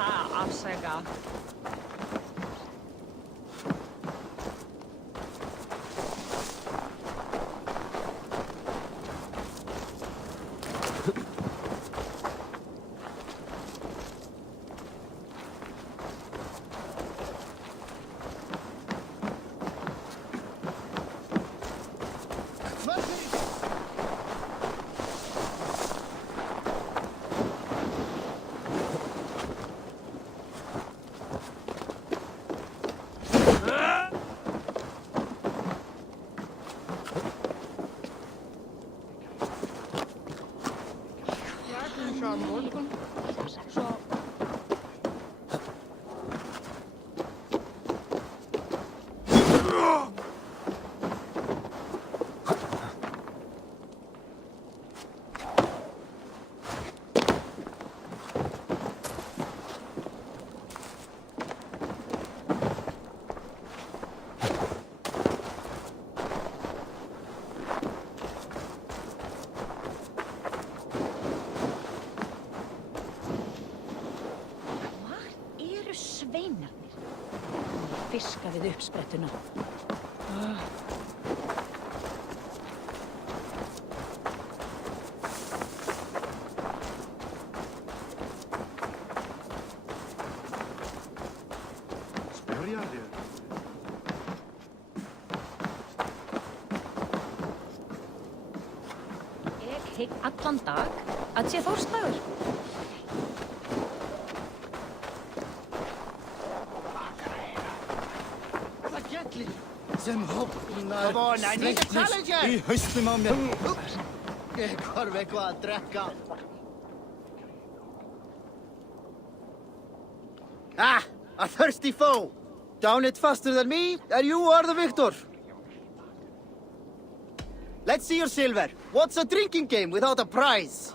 Það afsaka. Fiska við uppsprettuna. Spyrja þér. Ég hygg allan dag að sé Þórsdagur. Sem hopnar on, I need a challenger! í haustum á mér. Ég horf eitthvað að drekka. Ah, a thirsty foe. Down it faster than me, and you are the victor. Let's see your silver. What's a drinking game without a prize?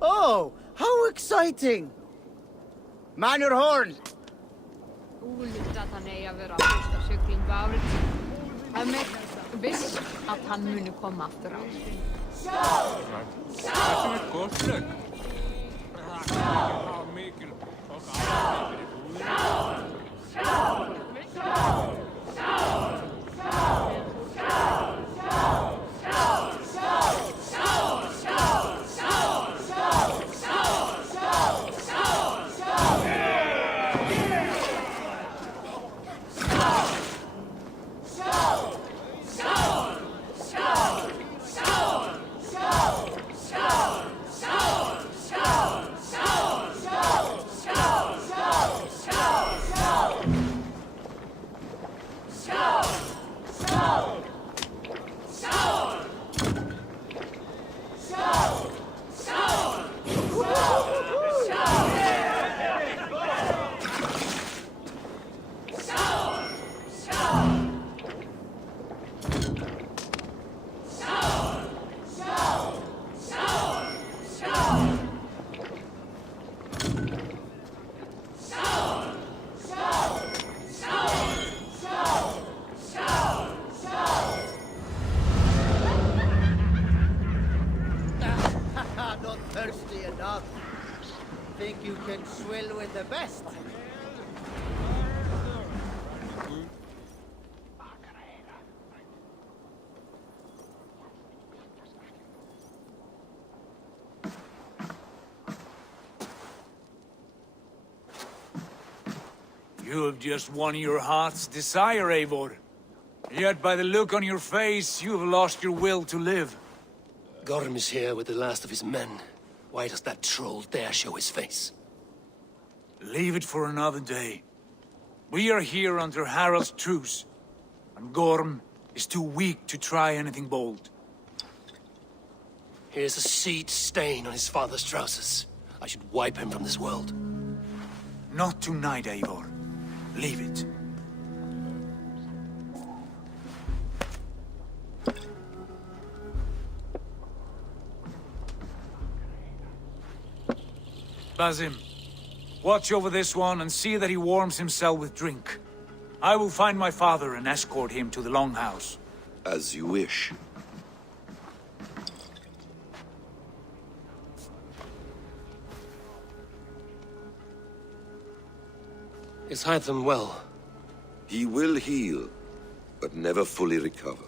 Oh, how exciting! Man your horn. Úlíkt að hann eigi að vera fyrsta siglingu árið. Það er með viss að hann muni koma aftur á. Það er gott lög. Thirsty enough. Think you can swill with the best? You have just won your heart's desire, Eivor. Yet by the look on your face, you have lost your will to live. Gorm is here with the last of his men. Why does that troll dare show his face? Leave it for another day. We are here under Harald's truce, and Gorm is too weak to try anything bold. Here's a seed stain on his father's trousers. I should wipe him from this world. Not tonight, Eivor. Leave it. Basim, watch over this one and see that he warms himself with drink. I will find my father and escort him to the Longhouse. As you wish. Is Hytham well? He will heal, but never fully recover.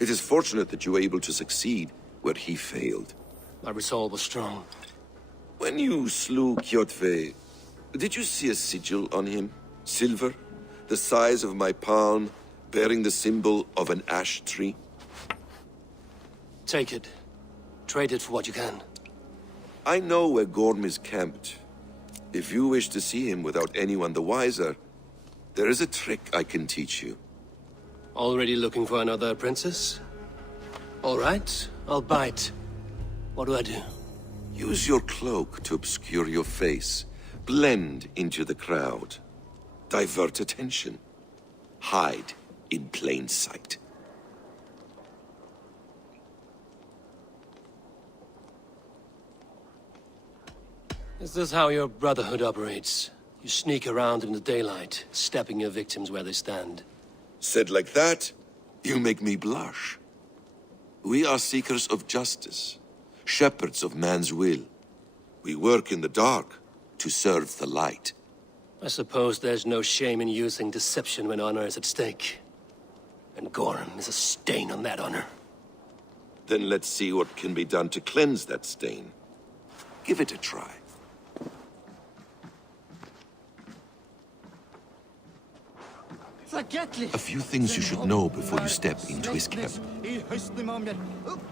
It is fortunate that you were able to succeed where he failed. My resolve was strong. When you slew Kjotve, did you see a sigil on him? Silver, the size of my palm, bearing the symbol of an ash tree? Take it. Trade it for what you can. I know where Gorm is camped. If you wish to see him without anyone the wiser, there is a trick I can teach you. Already looking for another princess? All right, I'll bite. What do I do? Use your cloak to obscure your face. Blend into the crowd. Divert attention. Hide in plain sight. Is this how your Brotherhood operates? You sneak around in the daylight, stepping your victims where they stand. Said like that, you make me blush. We are seekers of justice, shepherds of man's will. We work in the dark to serve the light. I suppose there's no shame in using deception when honor is at stake. And Gorm is a stain on that honor. Then let's see what can be done to cleanse that stain. Give it a try. A few things you should know before you step into his camp.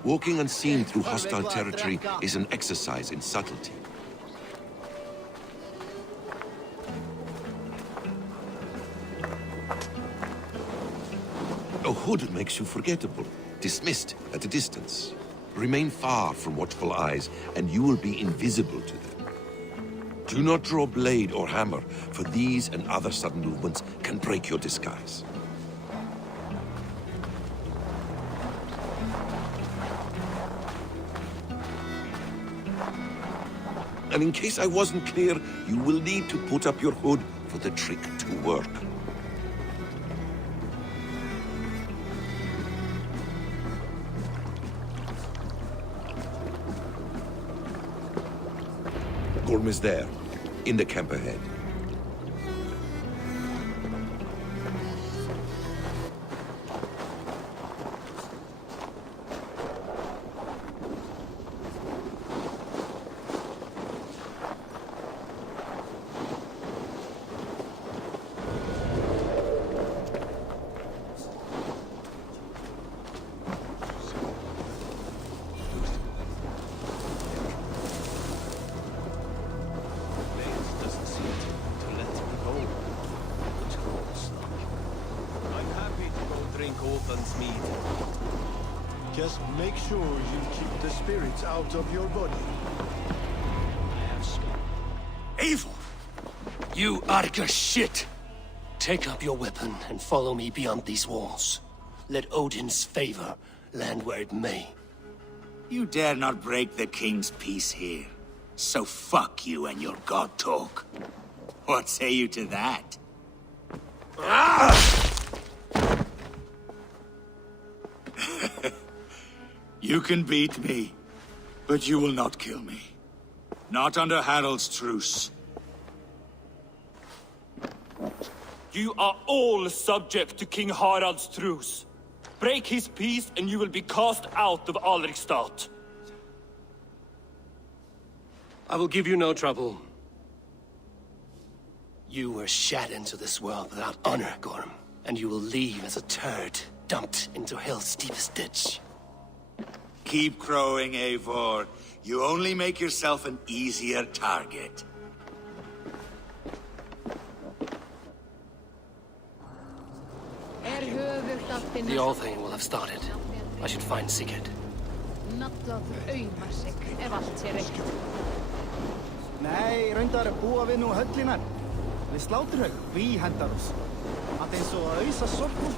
Walking unseen through hostile territory is an exercise in subtlety. A hood makes you forgettable, dismissed at a distance. Remain far from watchful eyes, and you will be invisible to them. Do not draw blade or hammer, for these and other sudden movements can break your disguise. And in case I wasn't clear, you will need to put up your hood for the trick to work. Gorm is there, in the camp ahead. Just make sure you keep the spirits out of your body. Eivor! You Arga shit! Take up your weapon and follow me beyond these walls. Let Odin's favor land where it may. You dare not break the king's peace here. So fuck you and your god talk. What say you to that? You can beat me, but you will not kill me. Not under Harald's truce. You are all subject to King Harald's truce. Break his peace and you will be cast out of Alrikstad. I will give you no trouble. You were shat into this world without honor, Gorm, and you will leave as a turd dumped into hell's deepest ditch. Keep crowing, Eivor. You only make yourself an easier target. The all thing will have started. I should find Sigurd. Nei, reyndar búa við nú höllinar. Við sláturhaug, bíhendarus. Að eins og að ausa sorgum.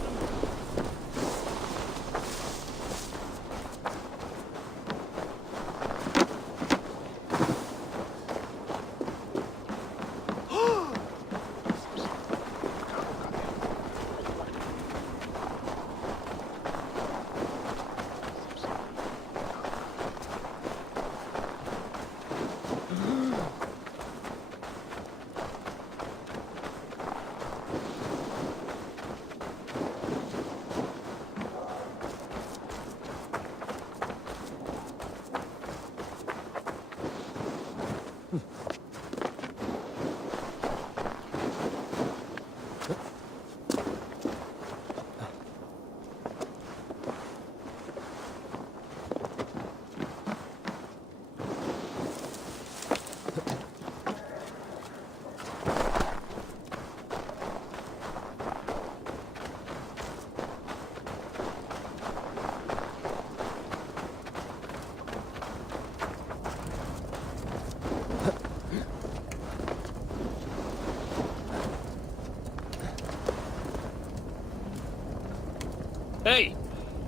Hey,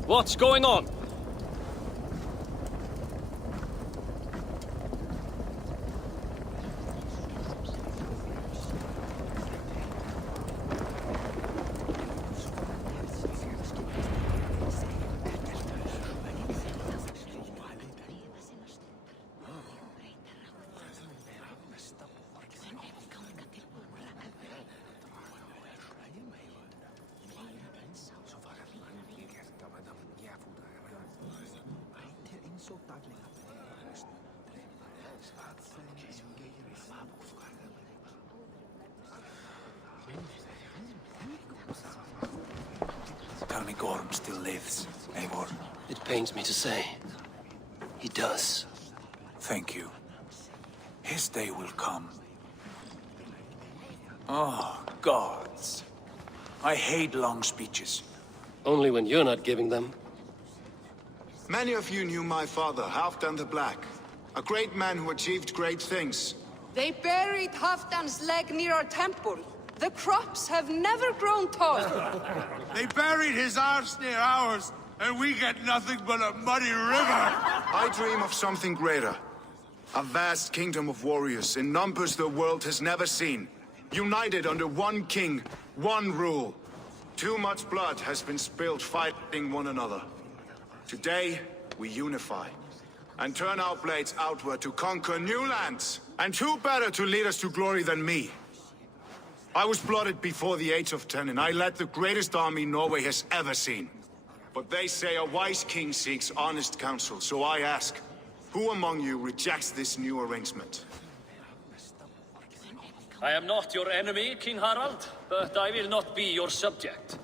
what's going on? Tell me Gorm still lives, Eivor. It pains me to say. He does. Thank you. His day will come. Oh, gods. I hate long speeches. Only when you're not giving them. Many of you knew my father, Halfdan the Black. A great man who achieved great things. They buried Halfdan's leg near our temple. The crops have never grown tall. They buried his arse near ours, and we get nothing but a muddy river. I dream of something greater. A vast kingdom of warriors in numbers the world has never seen. United under one king, one rule. Too much blood has been spilled fighting one another. Today, we unify. And turn our blades outward to conquer new lands. And who better to lead us to glory than me? I was blooded before the age of 10, and I led the greatest army Norway has ever seen. But they say a wise king seeks honest counsel, so I ask, who among you rejects this new arrangement? I am not your enemy, King Harald, but I will not be your subject.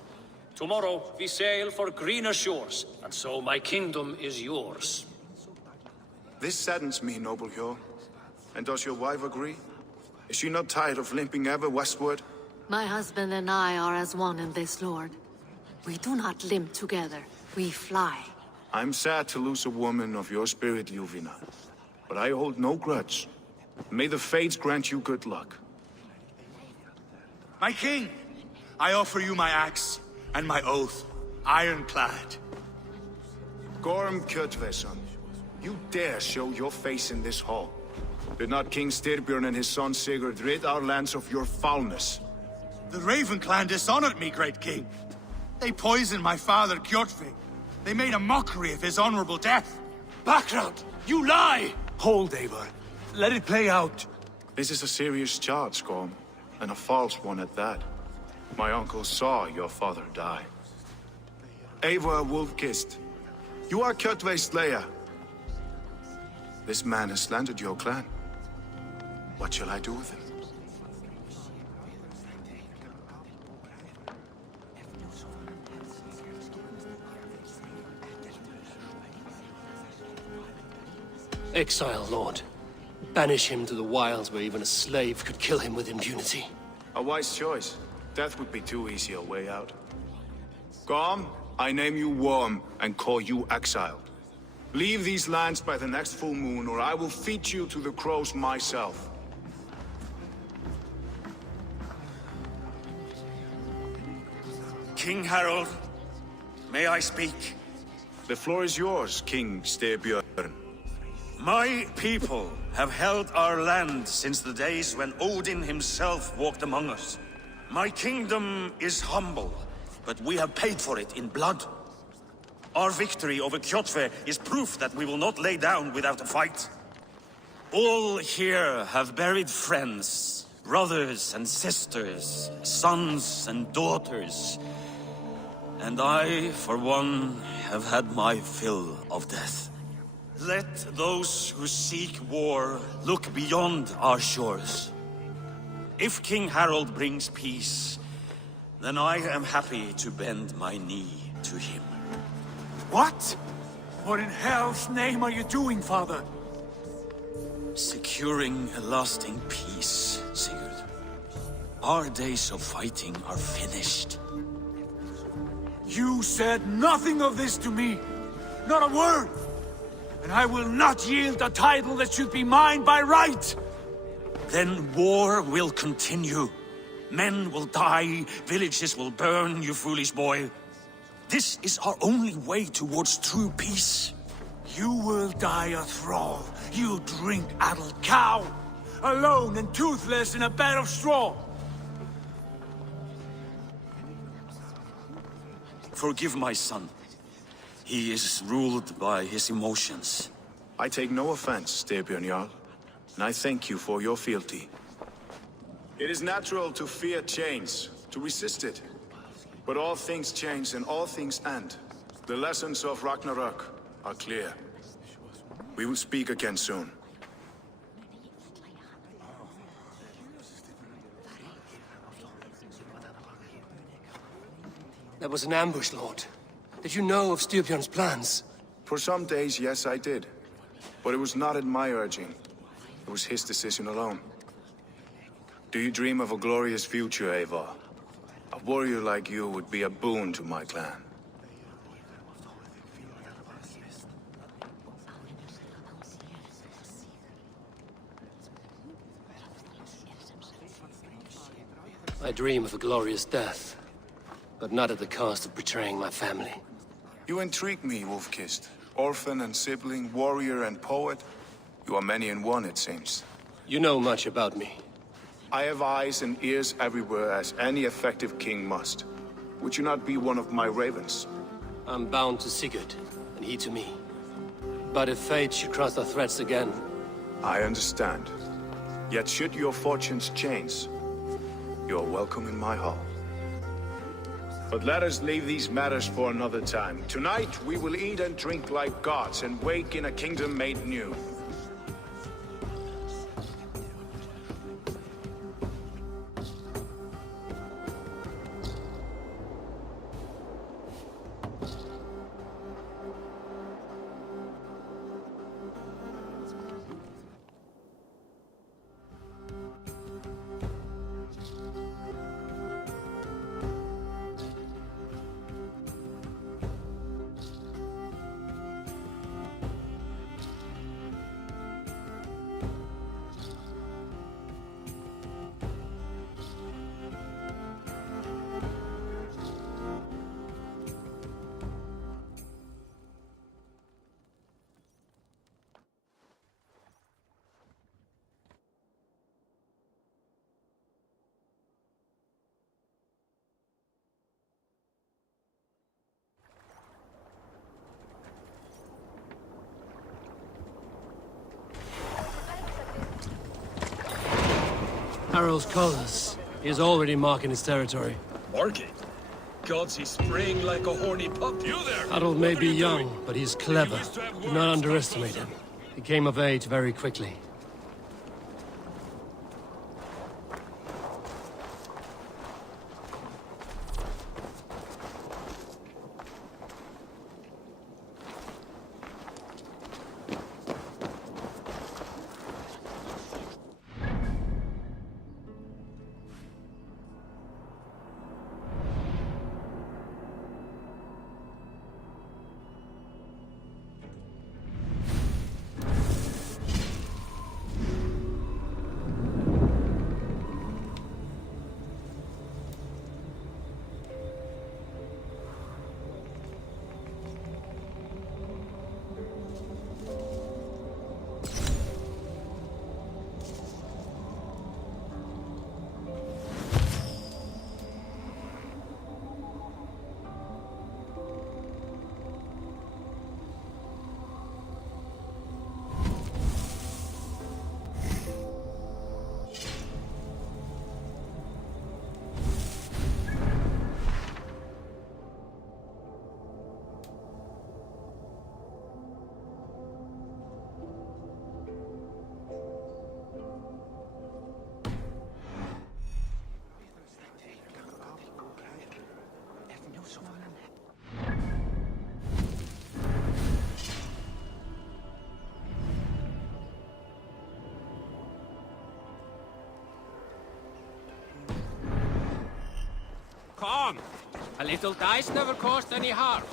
Tomorrow we sail for greener shores, and so my kingdom is yours. This saddens me, noble Hjor. And does your wife agree? Is she not tired of limping ever westward? My husband and I are as one in this, Lord. We do not limp together, we fly. I'm sad to lose a woman of your spirit, Ljuvina. But I hold no grudge. May the fates grant you good luck. My king, I offer you my axe and my oath, ironclad. Gorm Kjotveson, you dare show your face in this hall. Did not King Styrbjörn and his son Sigurd rid our lands of your foulness? The Raven clan dishonored me, great king. They poisoned my father, Kjotve. They made a mockery of his honorable death. Background! You lie! Hold, Eivor. Let it play out. This is a serious charge, Gorm. And a false one at that. My uncle saw your father die. Eivor Wolf-Kissed, you are Kjotve's slayer. This man has slandered your clan. What shall I do with him? Exile, Lord. Banish him to the wilds where even a slave could kill him with impunity. A wise choice. Death would be too easy a way out. Gorm, I name you Worm and call you exiled. Leave these lands by the next full moon, or I will feed you to the crows myself. King Harald, may I speak? The floor is yours, King Styrbjörn. My people have held our land since the days when Odin himself walked among us. My kingdom is humble, but we have paid for it in blood. Our victory over Kjotve is proof that we will not lay down without a fight. All here have buried friends, brothers and sisters, sons and daughters. And I, for one, have had my fill of death. Let those who seek war look beyond our shores. If King Harald brings peace, then I am happy to bend my knee to him. What? What in hell's name are you doing, father? Securing a lasting peace, Sigurd. Our days of fighting are finished. You said nothing of this to me. Not a word. And I will not yield a title that should be mine by right. Then war will continue. Men will die, villages will burn, you foolish boy. This is our only way towards true peace. You will die a thrall. You drink-addled cow. Alone and toothless in a bed of straw. Forgive my son. He is ruled by his emotions. I take no offense, Styrbjörn Jarl, and I thank you for your fealty. It is natural to fear change, to resist it. But all things change and all things end. The lessons of Ragnarok are clear. We will speak again soon. That was an ambush, Lord. Did you know of Styrbjörn's plans? For some days, yes, I did. But it was not at my urging. It was his decision alone. Do you dream of a glorious future, Eivor? A warrior like you would be a boon to my clan. I dream of a glorious death, but not at the cost of betraying my family. You intrigue me, Wolf-Kissed. Orphan and sibling, warrior and poet. You are many in one, it seems. You know much about me. I have eyes and ears everywhere, as any effective king must. Would you not be one of my ravens? I'm bound to Sigurd, and he to me. But if fate should cross our threads again... I understand. Yet should your fortunes change, you are welcome in my hall. But let us leave these matters for another time. Tonight, we will eat and drink like gods and wake in a kingdom made new. Harald's colors. He is already marking his territory. Marking? Gods, he's spraying like a horny pup. You there! Harald may be young, but he's clever. Do not underestimate him. He came of age very quickly. Come! A little dice never caused any harm.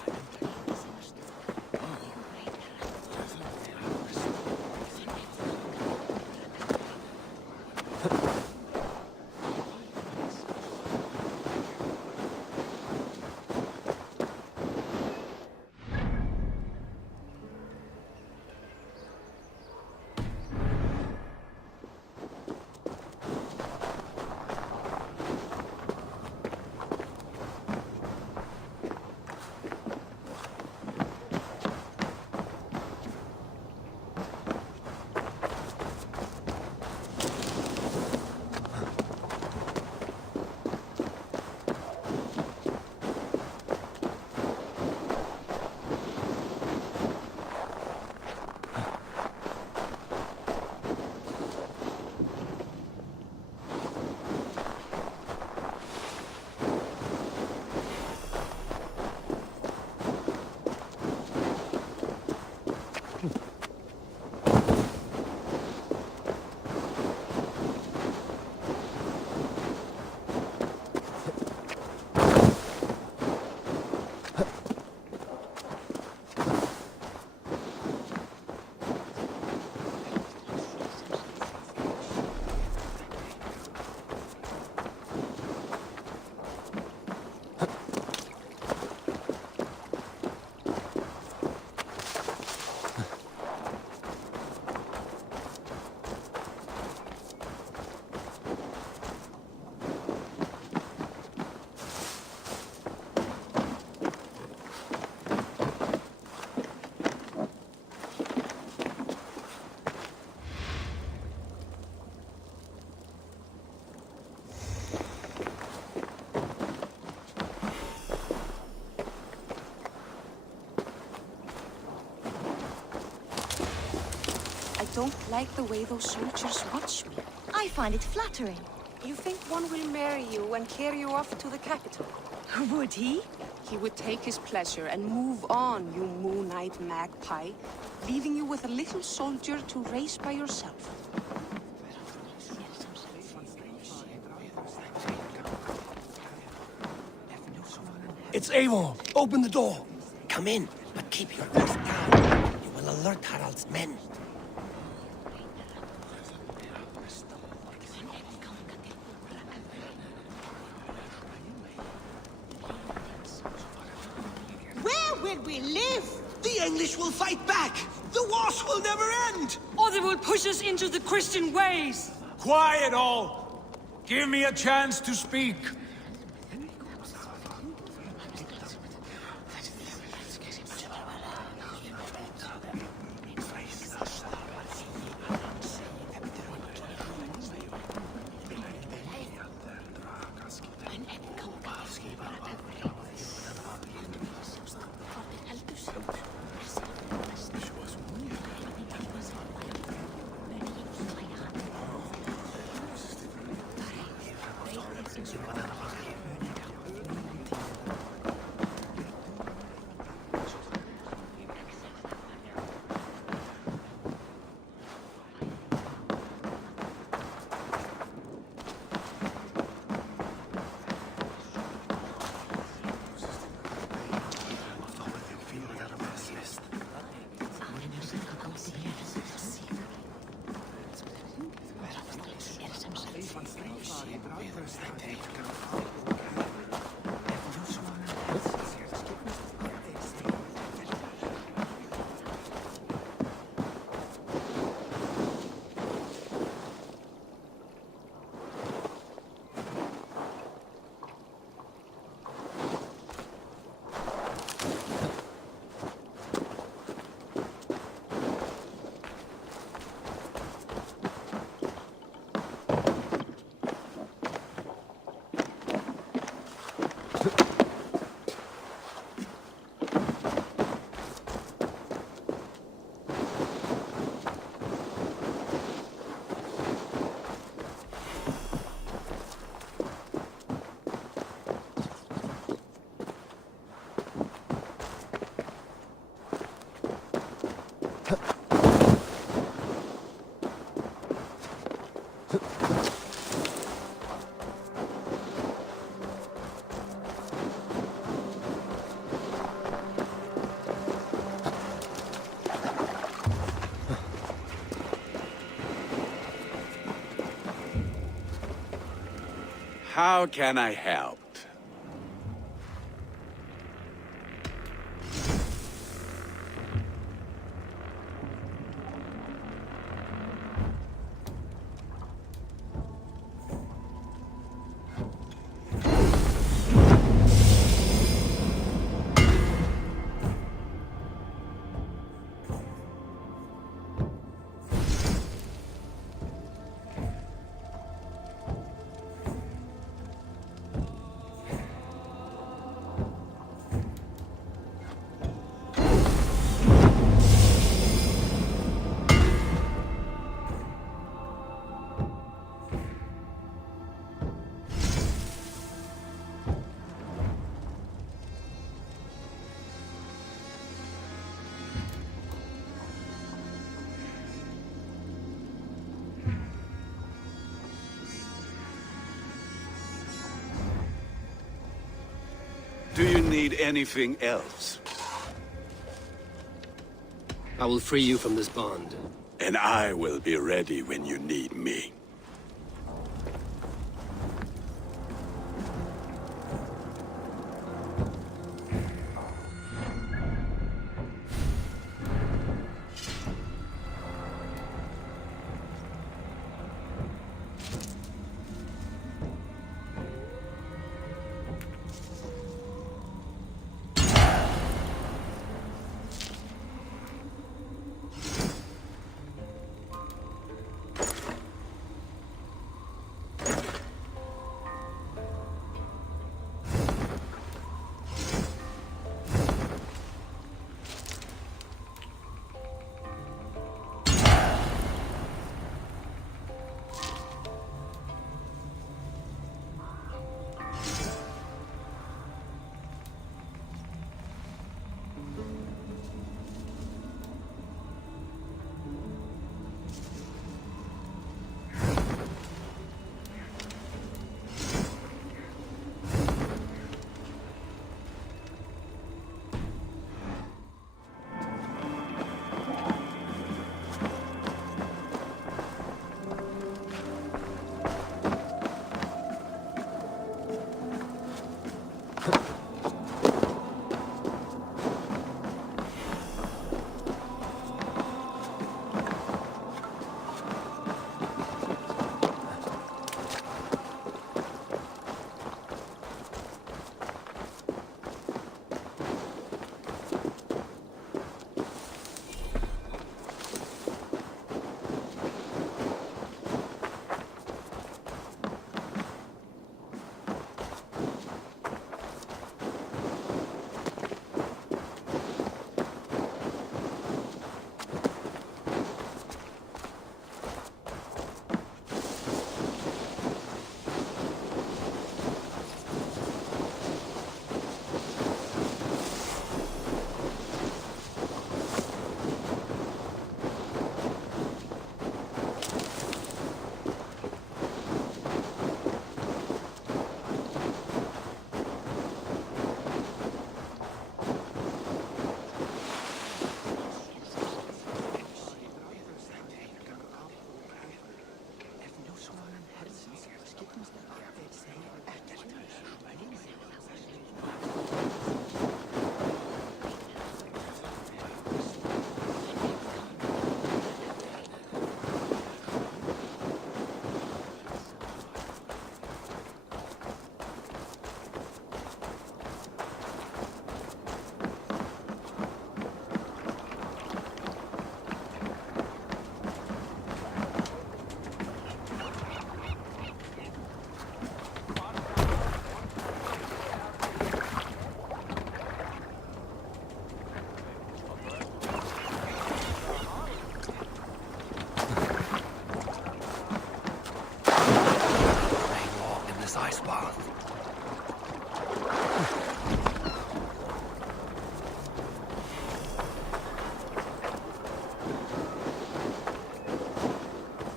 I don't like the way those soldiers watch me. I find it flattering. You think one will marry you and carry you off to the capital? Would he? He would take his pleasure and move on, you moon-eyed magpie, leaving you with a little soldier to raise by yourself. It's Eivor! Open the door! Come in, but keep your voice down. You will alert Harald's men. Where will we live? The English will fight back! The wars will never end! Or they will push us into the Christian ways! Quiet all! Give me a chance to speak. How can I help? Do you need anything else? I will free you from this bond. And I will be ready when you need me.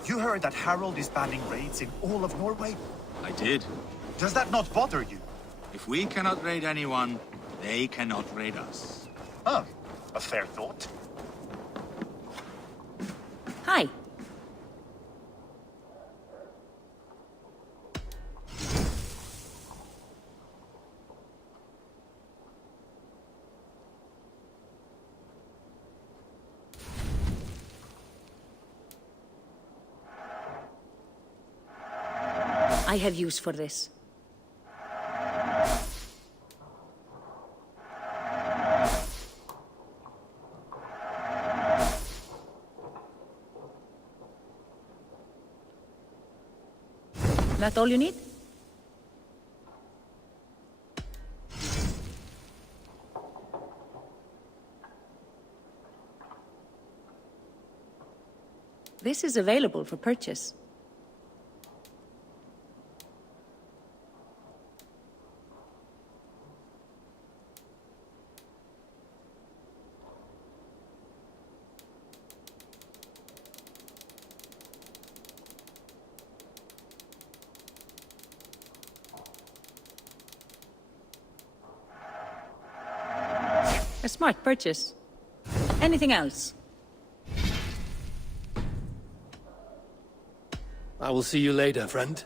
You heard that Harold is banning raids in all of Norway? I did. Does that not bother you? If we cannot raid anyone, they cannot raid us. Huh. A fair thought. Hi. I have use for this. That all you need? This is available for purchase. A smart purchase. Anything else? I will see you later, friend.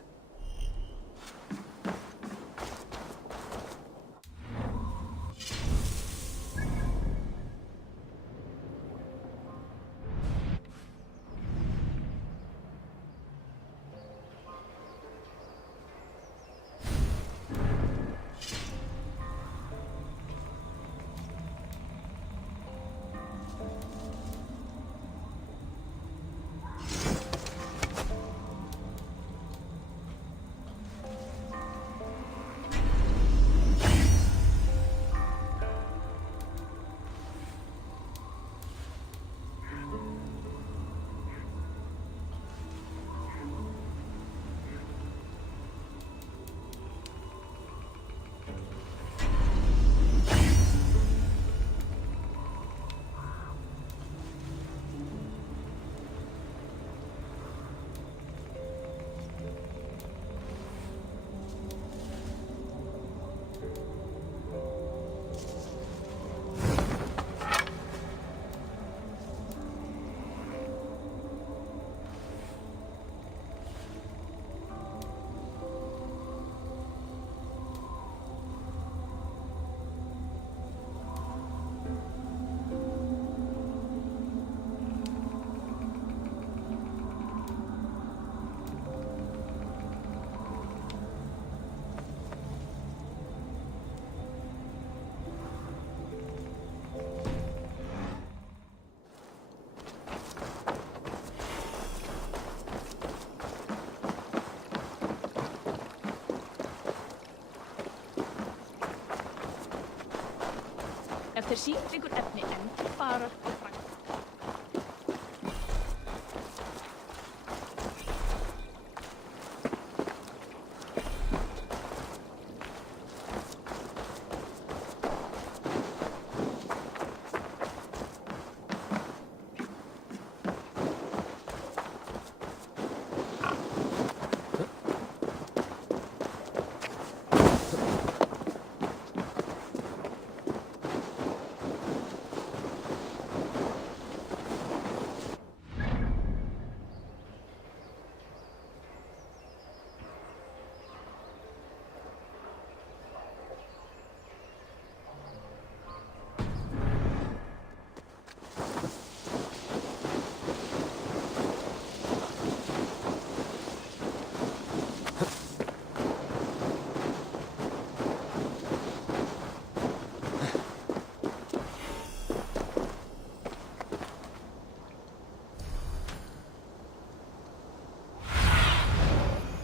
Ef þeir sýnt ykkur efni endur bara á frænt.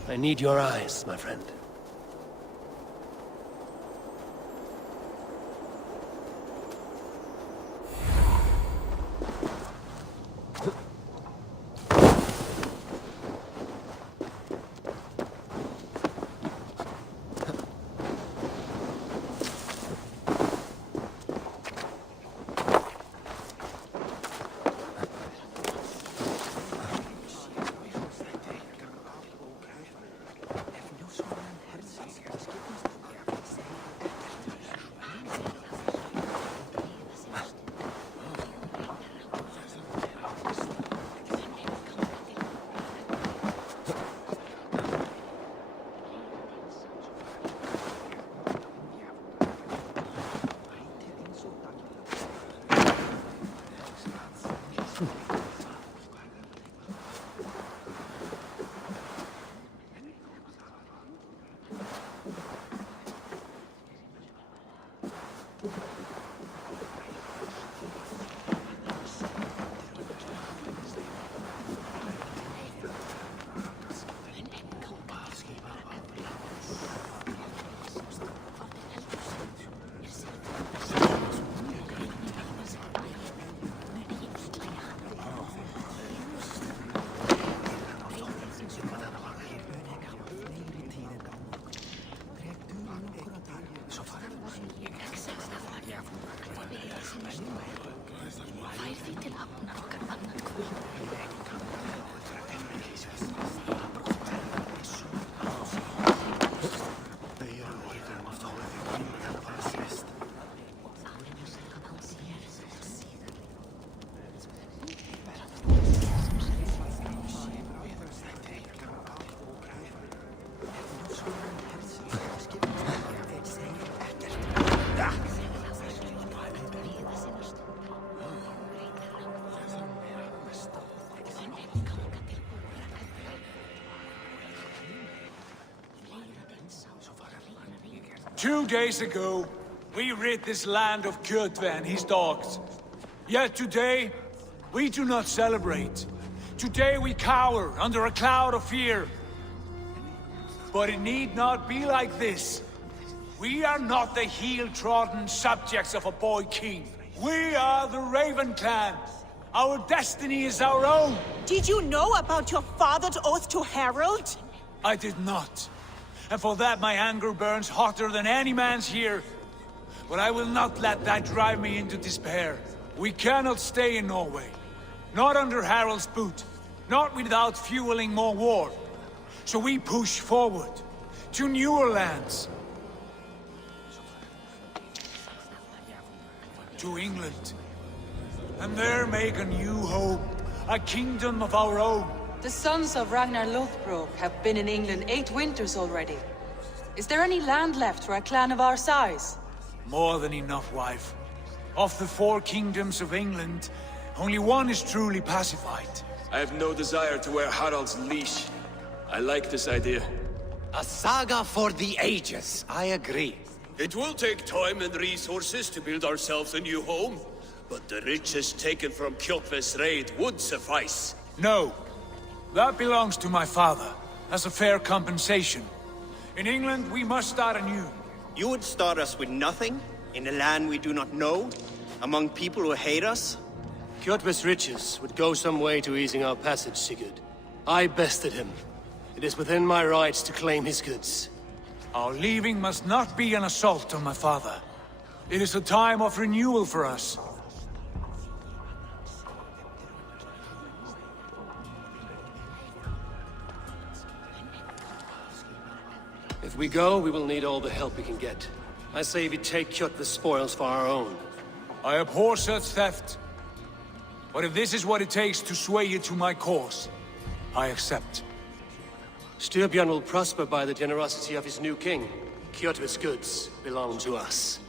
I need your eyes, my friend. 2 days ago, we rid this land of Kjotve and his dogs. Yet today, we do not celebrate. Today we cower under a cloud of fear. But it need not be like this. We are not the heel-trodden subjects of a boy king. We are the Raven clan. Our destiny is our own. Did you know about your father's oath to Harold? I did not. And for that my anger burns hotter than any man's here. But I will not let that drive me into despair. We cannot stay in Norway. Not under Harald's boot. Not without fueling more war. So we push forward. To newer lands. To England. And there make a new home. A kingdom of our own. The sons of Ragnar Lothbrok have been in England 8 winters already. Is there any land left for a clan of our size? More than enough, wife. Of the 4 kingdoms of England, only one is truly pacified. I have no desire to wear Harald's leash. I like this idea. A saga for the ages, I agree. It will take time and resources to build ourselves a new home, but the riches taken from Kjotve's raid would suffice. No. That belongs to my father, as a fair compensation. In England, we must start anew. You would start us with nothing? In a land we do not know? Among people who hate us? Kjotve's riches would go some way to easing our passage, Sigurd. I bested him. It is within my rights to claim his goods. Our leaving must not be an assault on my father. It is a time of renewal for us. If we go, we will need all the help we can get. I say we take Kjotve's spoils for our own. I abhor such theft. But if this is what it takes to sway you to my cause, I accept. Styrbjörn will prosper by the generosity of his new king. Kjotve's goods belong to us.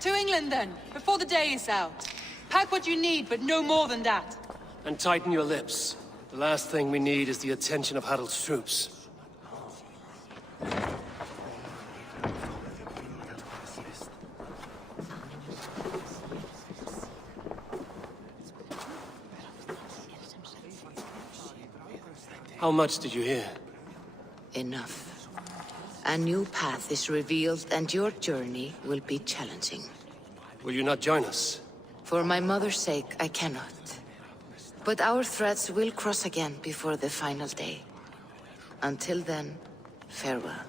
To England then, before the day is out. Pack what you need, but no more than that. And tighten your lips. The last thing we need is the attention of Harald's troops. How much did you hear? Enough. A new path is revealed and your journey will be challenging. Will you not join us? For my mother's sake, I cannot. But our threads will cross again before the final day. Until then, farewell.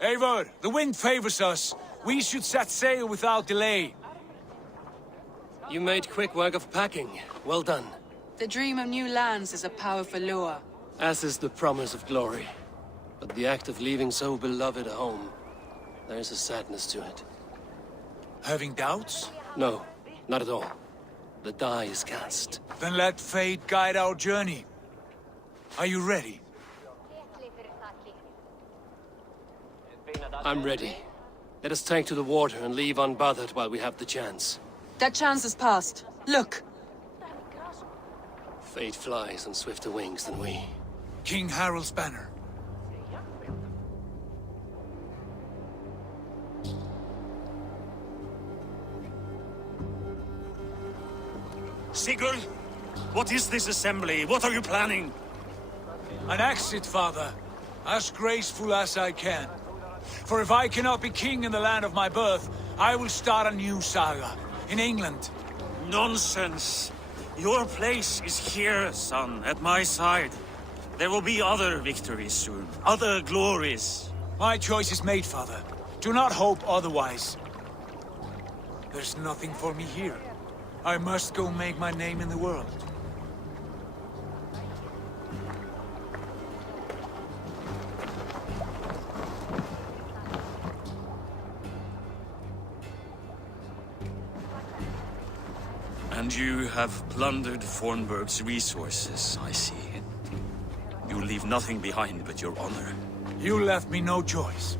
Eivor, the wind favors us. We should set sail without delay. You made quick work of packing. Well done. The dream of new lands is a powerful lure. As is the promise of glory. But the act of leaving so beloved a home, there is a sadness to it. Having doubts? No, not at all. The die is cast. Then let fate guide our journey. Are you ready? I'm ready. Let us take to the water and leave unbothered while we have the chance. That chance is past. Look! Fate flies on swifter wings than we. King Harald's banner. Sigurd, what is this assembly? What are you planning? An exit, father. As graceful as I can. For if I cannot be king in the land of my birth, I will start a new saga. In England. Nonsense! Your place is here, son, at my side. There will be other victories soon, other glories. My choice is made, father. Do not hope otherwise. There's nothing for me here. I must go make my name in the world. And you have plundered Fornburg's resources, I see. You leave nothing behind but your honor. You left me no choice.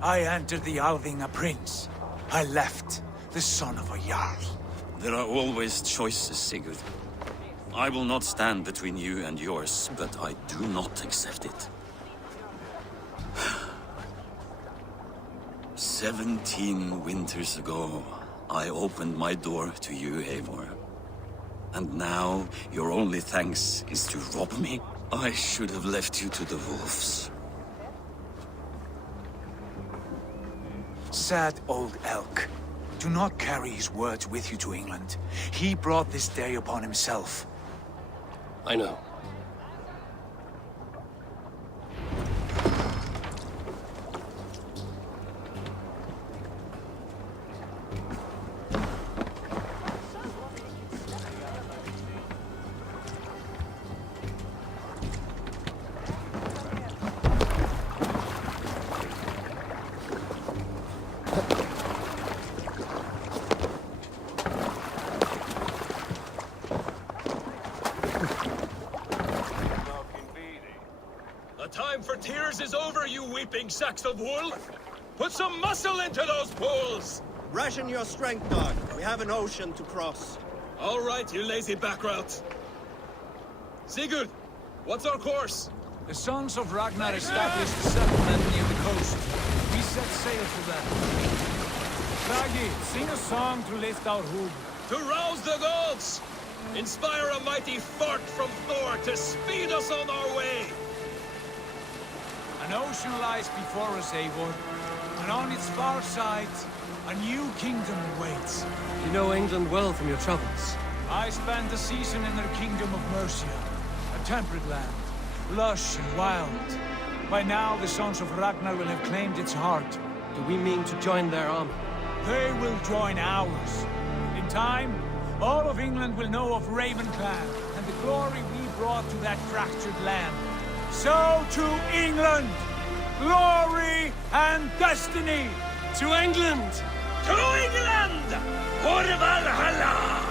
I entered the Alving a prince. I left the son of a Jarl. There are always choices, Sigurd. I will not stand between you and yours, but I do not accept it. 17 winters ago, I opened my door to you, Eivor. And now, your only thanks is to rob me? I should have left you to the wolves. Sad old elk. Do not carry his words with you to England. He brought this day upon himself. I know. Time for tears is over, you weeping sacks of wool! Put some muscle into those pools! Ration your strength, dog. We have an ocean to cross. All right, you lazy backrout. Sigurd, what's our course? The sons of Ragnar established a settlement near the coast. We set sail for them. Bragi, sing a song to lift our hood. To rouse the gods! Inspire a mighty fart from Thor to speed us on our way! An ocean lies before us, Eivor, and on its far side, a new kingdom awaits. You know England well from your travels. I spent a season in their kingdom of Mercia, a temperate land, lush and wild. By now, the sons of Ragnar will have claimed its heart. Do we mean to join their army? They will join ours. In time, all of England will know of Ravenclan and the glory we brought to that fractured land. So to England! Glory and destiny! To England! To England! For Valhalla!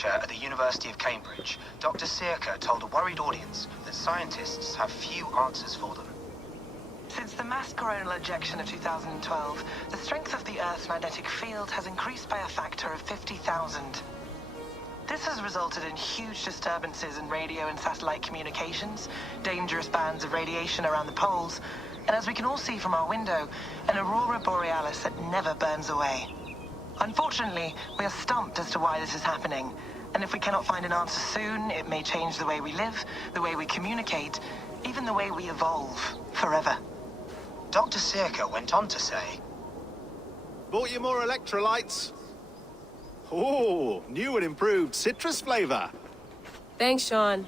researcher at the University of Cambridge, Dr. Circa told a worried audience that scientists have few answers for them. Since the mass coronal ejection of 2012, the strength of the Earth's magnetic field has increased by a factor of 50,000. This has resulted in huge disturbances in radio and satellite communications, dangerous bands of radiation around the poles, and as we can all see from our window, an aurora borealis that never burns away. Unfortunately, we are stumped as to why this is happening, and if we cannot find an answer soon, it may change the way we live, the way we communicate, even the way we evolve, forever. Dr. Circa went on to say, Bought you more electrolytes? Oh, new and improved citrus flavor. Thanks, Sean.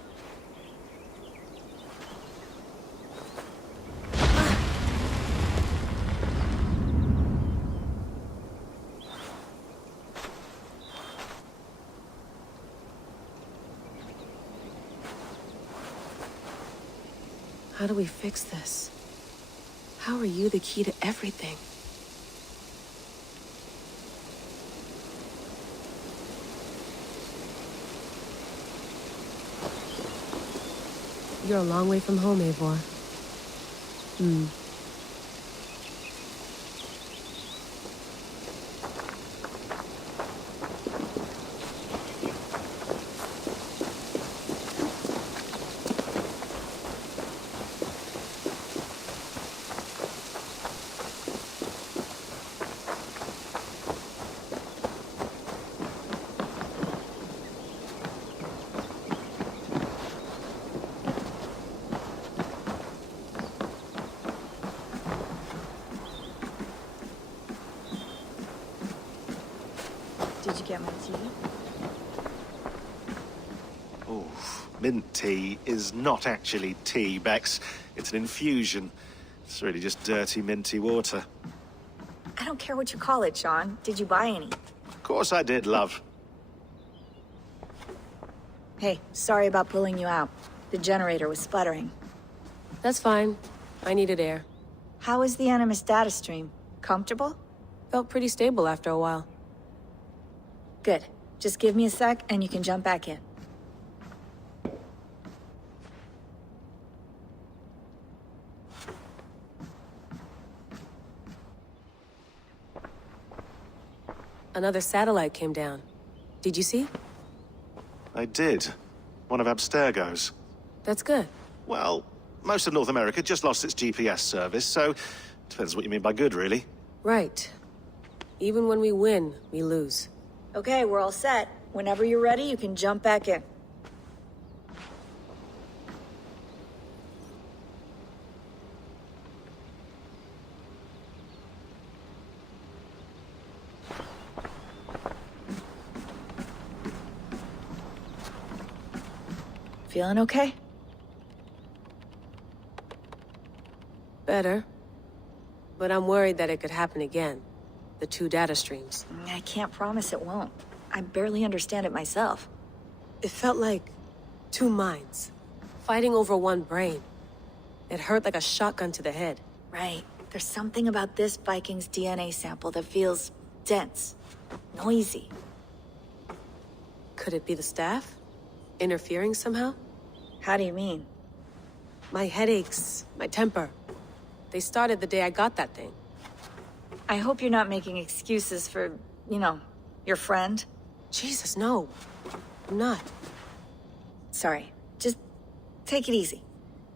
How do we fix this? How are you the key to everything? You're a long way from home, Eivor. Did you get my tea? Oh, mint tea is not actually tea, Bex. It's an infusion. It's really just dirty, minty water. I don't care what you call it, Sean. Did you buy any? Of course I did, love. Hey, sorry about pulling you out. The generator was sputtering. That's fine. I needed air. How is the Animus data stream? Comfortable? Felt pretty stable after a while. Good. Just give me a sec and you can jump back in. Another satellite came down. Did you see? I did. One of Abstergo's. That's good. Well, most of North America just lost its GPS service, so depends what you mean by good, really. Right. Even when we win, we lose. Okay, we're all set. Whenever you're ready, you can jump back in. Feeling okay? Better. But I'm worried that it could happen again. The two data streams. I can't promise it won't. I barely understand it myself. It felt like two minds, fighting over one brain. It hurt like a shotgun to the head. Right. There's something about this Viking's DNA sample that feels dense, noisy. Could it be the staff? Interfering somehow? How do you mean? My headaches, my temper. They started the day I got that thing. I hope you're not making excuses for, you know, your friend. Jesus, no. I'm not. Sorry. Just take it easy.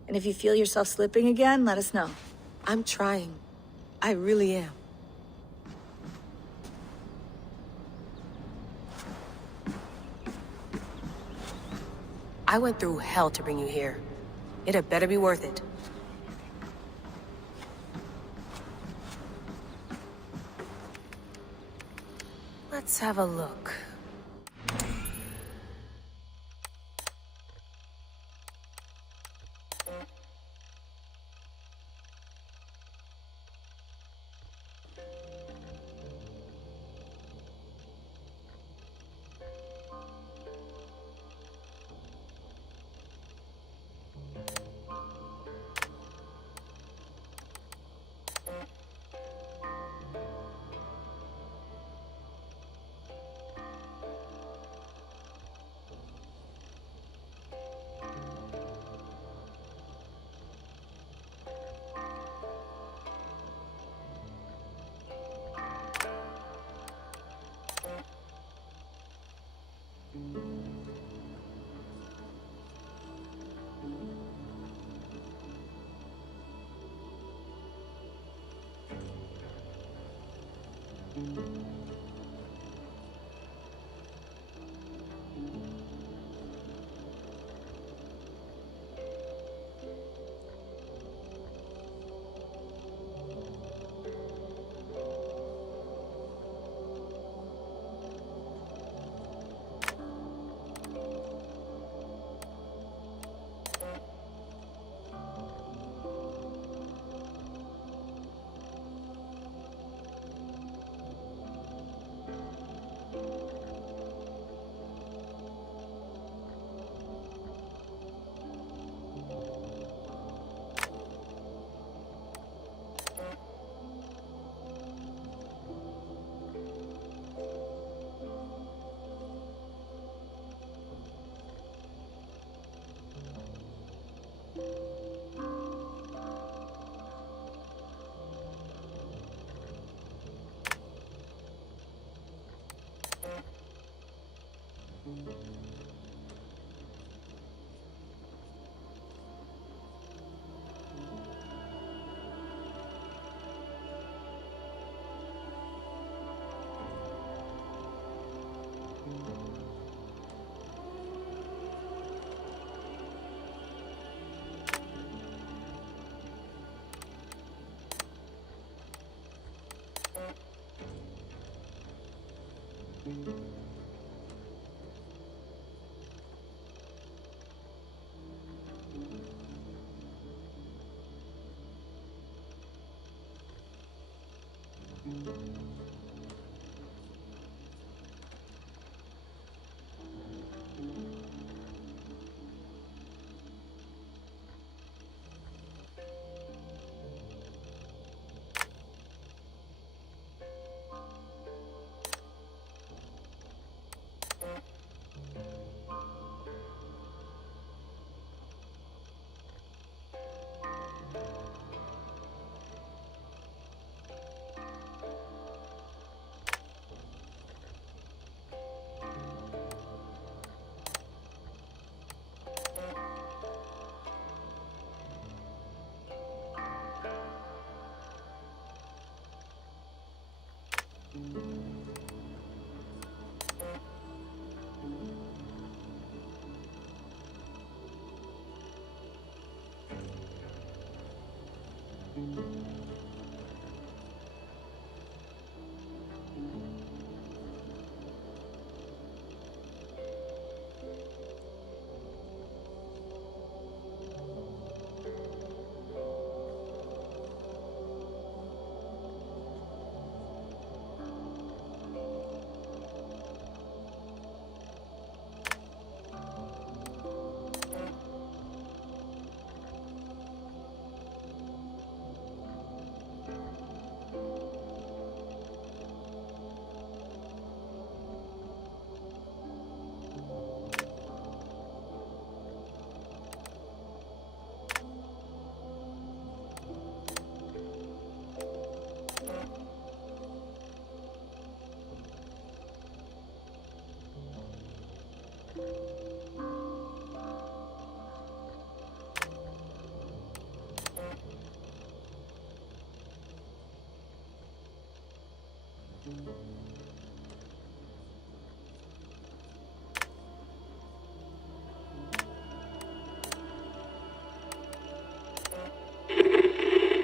And if you feel yourself slipping again, let us know. I'm trying. I really am. I went through hell to bring you here. It had better be worth it. Let's have a look.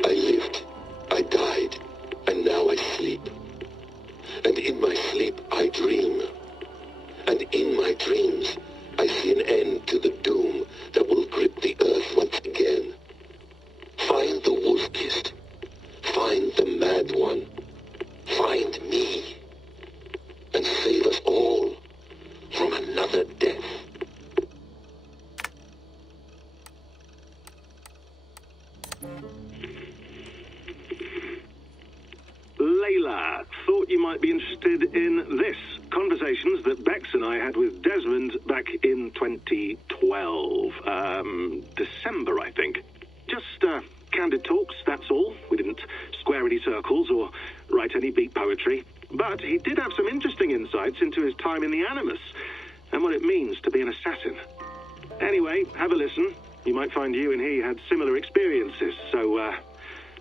I lived, I died, and now I sleep. And in my sleep I dream. And in my dreams I see an end to the doom that will grip the earth once again. Find the wolf-kissed. Find the mad one. Find me. And save us all from another death. Layla, thought you might be interested in this. Conversations that Bex and I had with Desmond back in 2012. December, I think. Just candid talks, that's all. We didn't square any circles or write any beat poetry. But he did have some interesting insights into his time in the Animus and what it means to be an assassin. Anyway, have a listen. You might find you and he had similar experiences, so,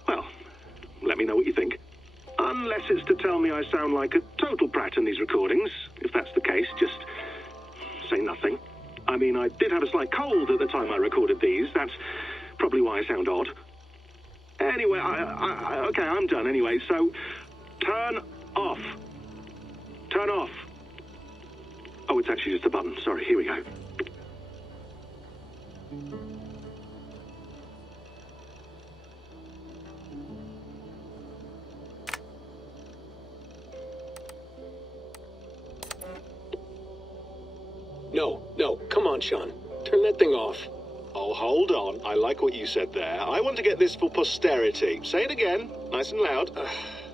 well, let me know what you think. Unless it's to tell me I sound like a total prat in these recordings. If that's the case, just say nothing. I mean, I did have a slight cold at the time I recorded these. That's probably why I sound odd. Anyway, okay, I'm done anyway, so turn off. Turn off. Oh, it's actually just a button. Sorry, here we go. No, come on, Sean. Turn that thing off. Oh, hold on. I like what you said there. I want to get this for posterity. Say it again, nice and loud.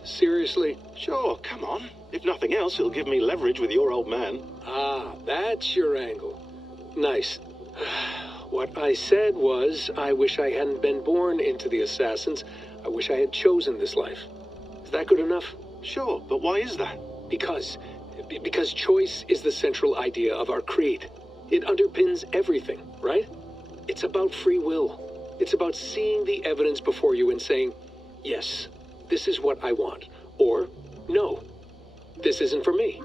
Seriously? Sure, come on. If nothing else, it'll give me leverage with your old man. Ah, that's your angle. Nice. What I said was, I wish I hadn't been born into the Assassins. I wish I had chosen this life. Is that good enough? Sure, but why is that? Because choice is the central idea of our creed. It underpins everything, right? It's about free will. It's about seeing the evidence before you and saying, yes, this is what I want. Or, no, this isn't for me.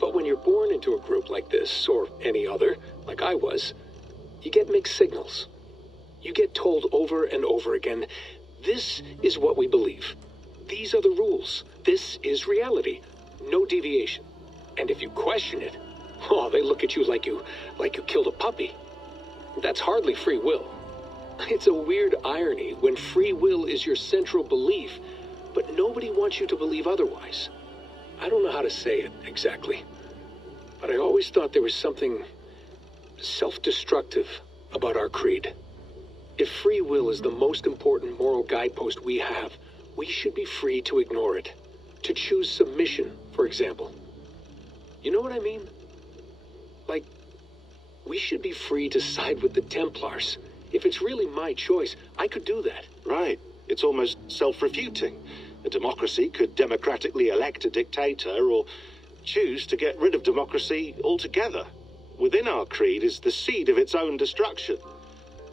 But when you're born into a group like this, or any other, like I was, you get mixed signals. You get told over and over again, this is what we believe. These are the rules. This is reality. No deviation. And if you question it, oh, they look at you like you killed a puppy. That's hardly free will. It's a weird irony when free will is your central belief, but nobody wants you to believe otherwise. I don't know how to say it exactly, but I always thought there was something self-destructive about our creed. If free will is the most important moral guidepost we have, we should be free to ignore it. To choose submission, for example. You know what I mean? Like, we should be free to side with the Templars. If it's really my choice, I could do that. Right. It's almost self-refuting. A democracy could democratically elect a dictator or choose to get rid of democracy altogether. Within our creed is the seed of its own destruction.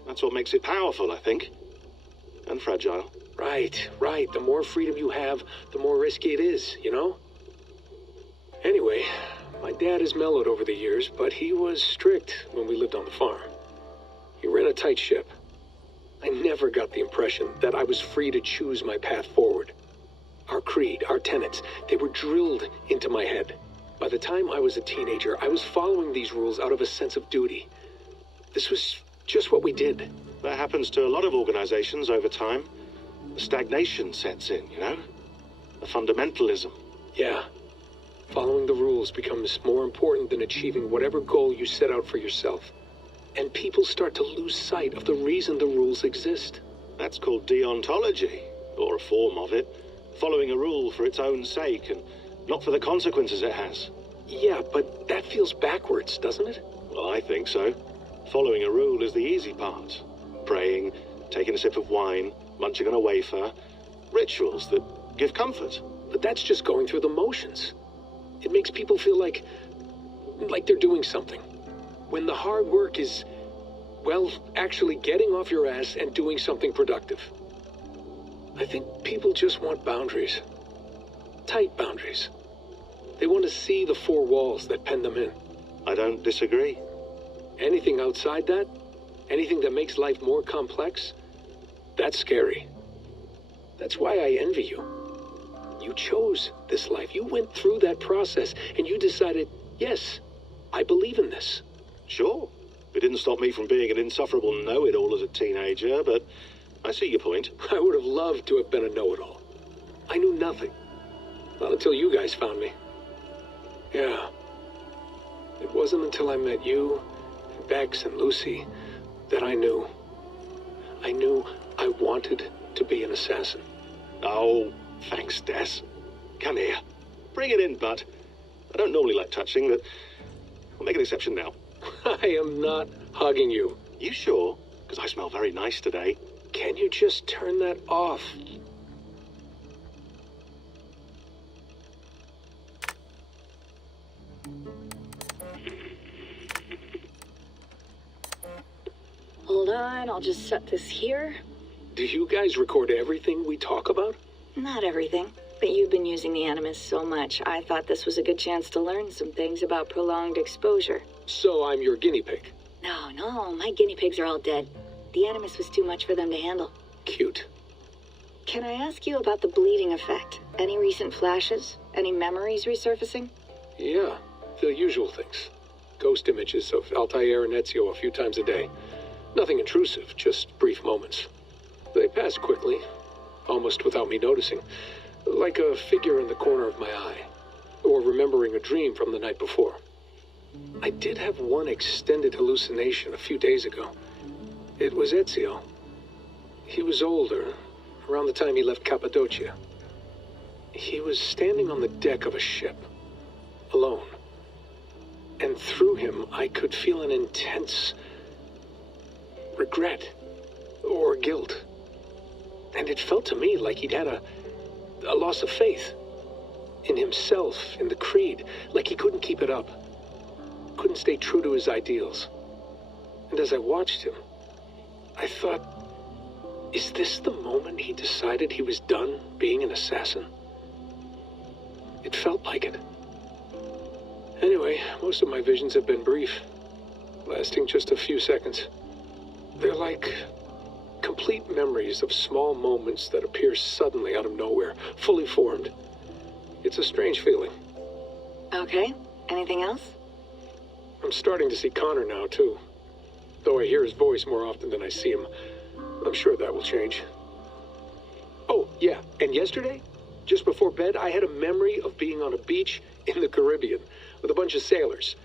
That's what makes it powerful, I think. And fragile. Right. The more freedom you have, the more risky it is, you know? Anyway, my dad has mellowed over the years, but he was strict when we lived on the farm. He ran a tight ship. I never got the impression that I was free to choose my path forward. Our creed, our tenets, they were drilled into my head. By the time I was a teenager, I was following these rules out of a sense of duty. This was just what we did. That happens to a lot of organizations over time. The stagnation sets in, you know? The fundamentalism. Yeah. Following the rules becomes more important than achieving whatever goal you set out for yourself. And people start to lose sight of the reason the rules exist. That's called deontology, or a form of it. Following a rule for its own sake, and not for the consequences it has. Yeah, but that feels backwards, doesn't it? Well, I think so. Following a rule is the easy part. Praying, taking a sip of wine, munching on a wafer. Rituals that give comfort. But that's just going through the motions. It makes people feel like they're doing something. When the hard work is, well, actually getting off your ass and doing something productive. I think people just want boundaries. Tight boundaries. They want to see the four walls that pen them in. I don't disagree. Anything outside that, anything that makes life more complex, that's scary. That's why I envy you. You chose this life. You went through that process, and you decided, yes, I believe in this. Sure. It didn't stop me from being an insufferable know-it-all as a teenager, but I see your point. I would have loved to have been a know-it-all. I knew nothing. Not until you guys found me. Yeah. It wasn't until I met you, and Bex and Lucy, that I knew. I knew I wanted to be an assassin. Oh, thanks, Des. Come here. Bring it in, bud. I don't normally like touching, but we'll make an exception now. I am not hugging you. You sure? Because I smell very nice today. Can you just turn that off? Hold on, I'll just set this here. Do you guys record everything we talk about? Not everything. that you've been using the Animus so much, I thought this was a good chance to learn some things about prolonged exposure. So I'm your guinea pig. No, my guinea pigs are all dead. The Animus was too much for them to handle. Cute. Can I ask you about the bleeding effect? Any recent flashes? Any memories resurfacing? Yeah, the usual things. Ghost images of Altair and Ezio a few times a day. Nothing intrusive, just brief moments. They pass quickly, almost without me noticing. Like a figure in the corner of my eye. Or remembering a dream from the night before. I did have one extended hallucination a few days ago. It was Ezio. He was older, around the time he left Cappadocia. He was standing on the deck of a ship, alone. And through him, I could feel an intense regret or guilt. And it felt to me like he'd had a loss of faith in himself, in the creed, like he couldn't keep it up, couldn't stay true to his ideals. And as I watched him, I thought, is this the moment he decided he was done being an assassin? It felt like it. Anyway, most of my visions have been brief, lasting just a few seconds. They're like complete memories of small moments that appear suddenly out of nowhere, fully formed. It's a strange feeling. Okay, anything else? I'm starting to see Connor now, too. Though I hear his voice more often than I see him, I'm sure that will change. Oh, yeah, and yesterday, just before bed, I had a memory of being on a beach in the Caribbean with a bunch of sailors.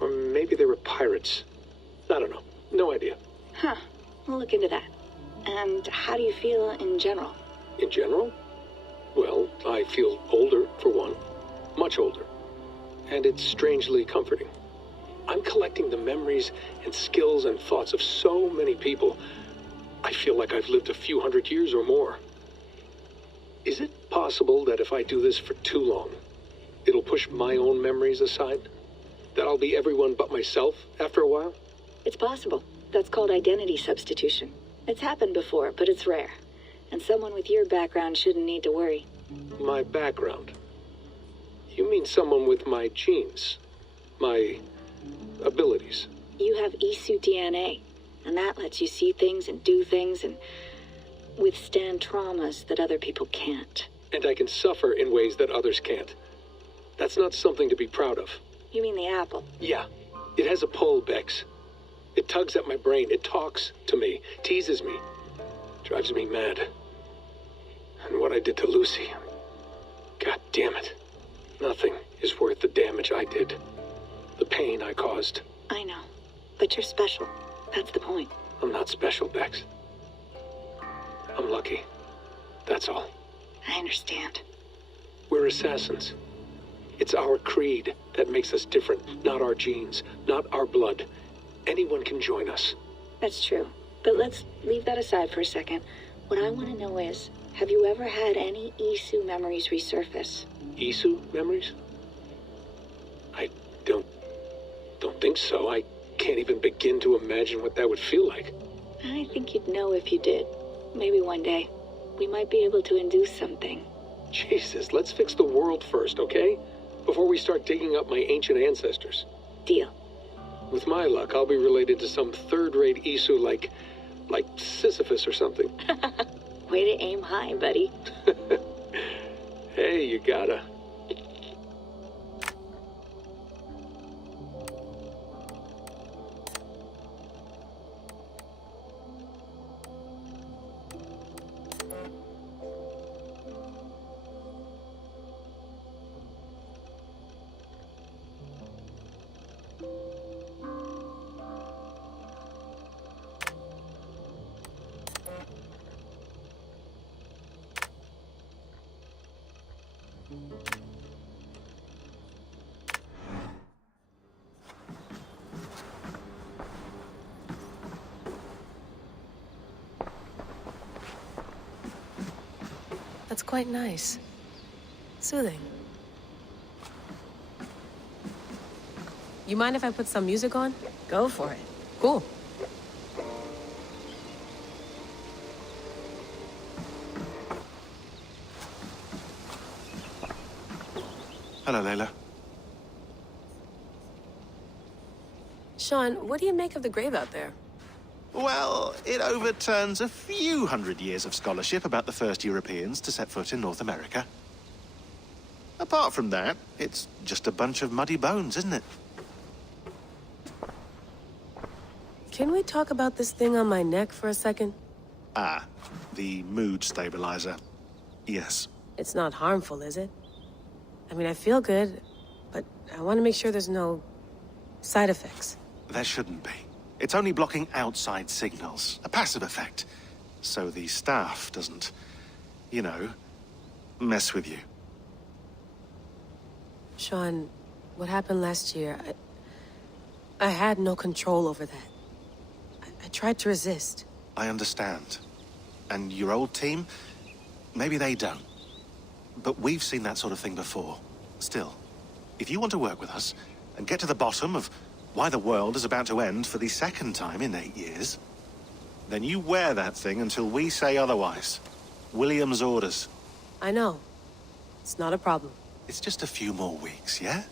Or maybe they were pirates. I don't know. No idea. Huh. We'll look into that. And how do you feel in general? In general? Well, I feel older, for one. Much older. And it's strangely comforting. I'm collecting the memories and skills and thoughts of so many people. I feel like I've lived a few hundred years or more. Is it possible that if I do this for too long, it'll push my own memories aside? That I'll be everyone but myself after a while? It's possible. That's called identity substitution. It's happened before, but it's rare. And someone with your background shouldn't need to worry. My background? You mean someone with my genes? My abilities? You have Isu DNA, and that lets you see things and do things and withstand traumas that other people can't. And I can suffer in ways that others can't. That's not something to be proud of. You mean the apple? Yeah. It has a pull, Bex. It tugs at my brain. It talks to me. Teases me. Drives me mad. And what I did to Lucy... God damn it. Nothing is worth the damage I did. The pain I caused. I know. But you're special. That's the point. I'm not special, Bex. I'm lucky. That's all. I understand. We're assassins. It's our creed that makes us different, not our genes, not our blood. Anyone can join us. That's true. But let's leave that aside for a second. What I want to know is, have you ever had any Isu memories resurface? Isu memories? I don't think so. I can't even begin to imagine what that would feel like. I think you'd know if you did. Maybe one day. We might be able to induce something. Jesus, let's fix the world first, okay? Before we start digging up my ancient ancestors. Deal. With my luck, I'll be related to some third-rate Isu like Sisyphus or something. Way to aim high, buddy. Hey, you gotta. That's quite nice. Soothing. You mind if I put some music on? Go for it. Cool. Hello, Layla. Sean, what do you make of the grave out there? Well, it overturns a few hundred years of scholarship about the first Europeans to set foot in North America. Apart from that, it's just a bunch of muddy bones, isn't it? Can we talk about this thing on my neck for a second? Ah, the mood stabilizer. Yes. It's not harmful, is it? I mean, I feel good, but I want to make sure there's no side effects. There shouldn't be. It's only blocking outside signals, a passive effect. So the staff doesn't, you know, mess with you. Sean, what happened last year, I had no control over that. I tried to resist. I understand. And your old team, maybe they don't. But we've seen that sort of thing before. Still, if you want to work with us and get to the bottom of why the world is about to end for the second time in 8 years, then you wear that thing until we say otherwise. William's orders. I know. It's not a problem. It's just a few more weeks, yeah?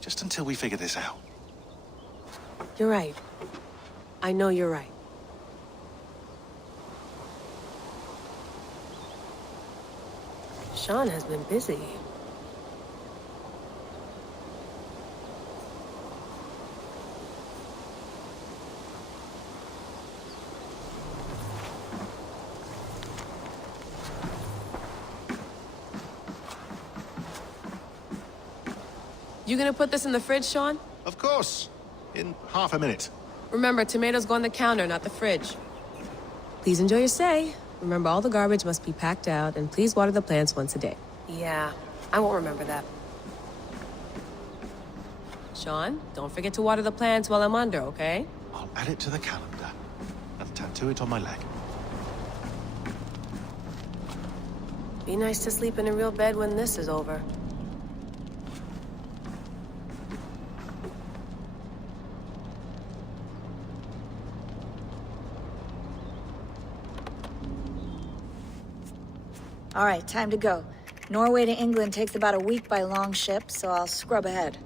Just until we figure this out. You're right. I know you're right. Sean has been busy. You gonna put this in the fridge, Sean? Of course. In half a minute. Remember, tomatoes go on the counter, not the fridge. Please enjoy your stay. Remember, all the garbage must be packed out, and please water the plants once a day. Yeah, I won't remember that. Sean, don't forget to water the plants while I'm under, okay? I'll add it to the calendar and tattoo it on my leg. Be nice to sleep in a real bed when this is over. All right, time to go. Norway to England takes about a week by long ship, so I'll scrub ahead.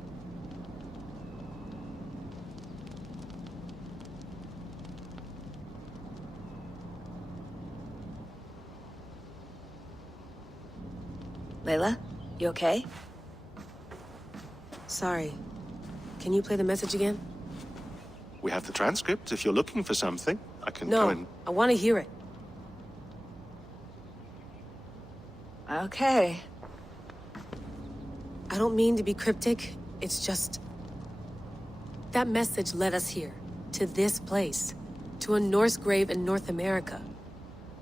Layla, you okay? Sorry. Can you play the message again? We have the transcript if you're looking for something. I can No, go and... I want to hear it. Okay. I don't mean to be cryptic. It's just... that message led us here. To this place. To a Norse grave in North America.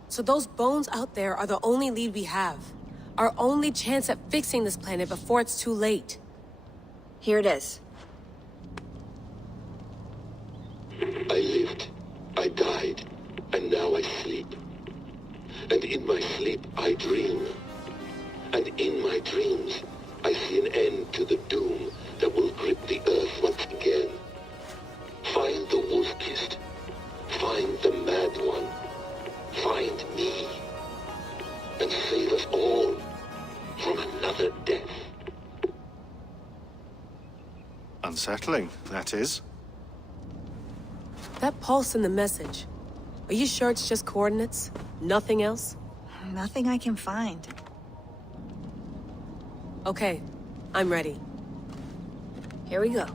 So those bones out there are the only lead we have. Our only chance at fixing this planet before it's too late. Here it is. I lived, I died, and now I sleep. And in my sleep I dream. And in my dreams, I see an end to the doom that will grip the Earth once again. Find the wolf-kissed. Find the mad one. Find me. And save us all from another death. Unsettling, that is. That pulse in the message. Are you sure it's just coordinates? Nothing else? Nothing I can find. Okay, I'm ready. Here we go.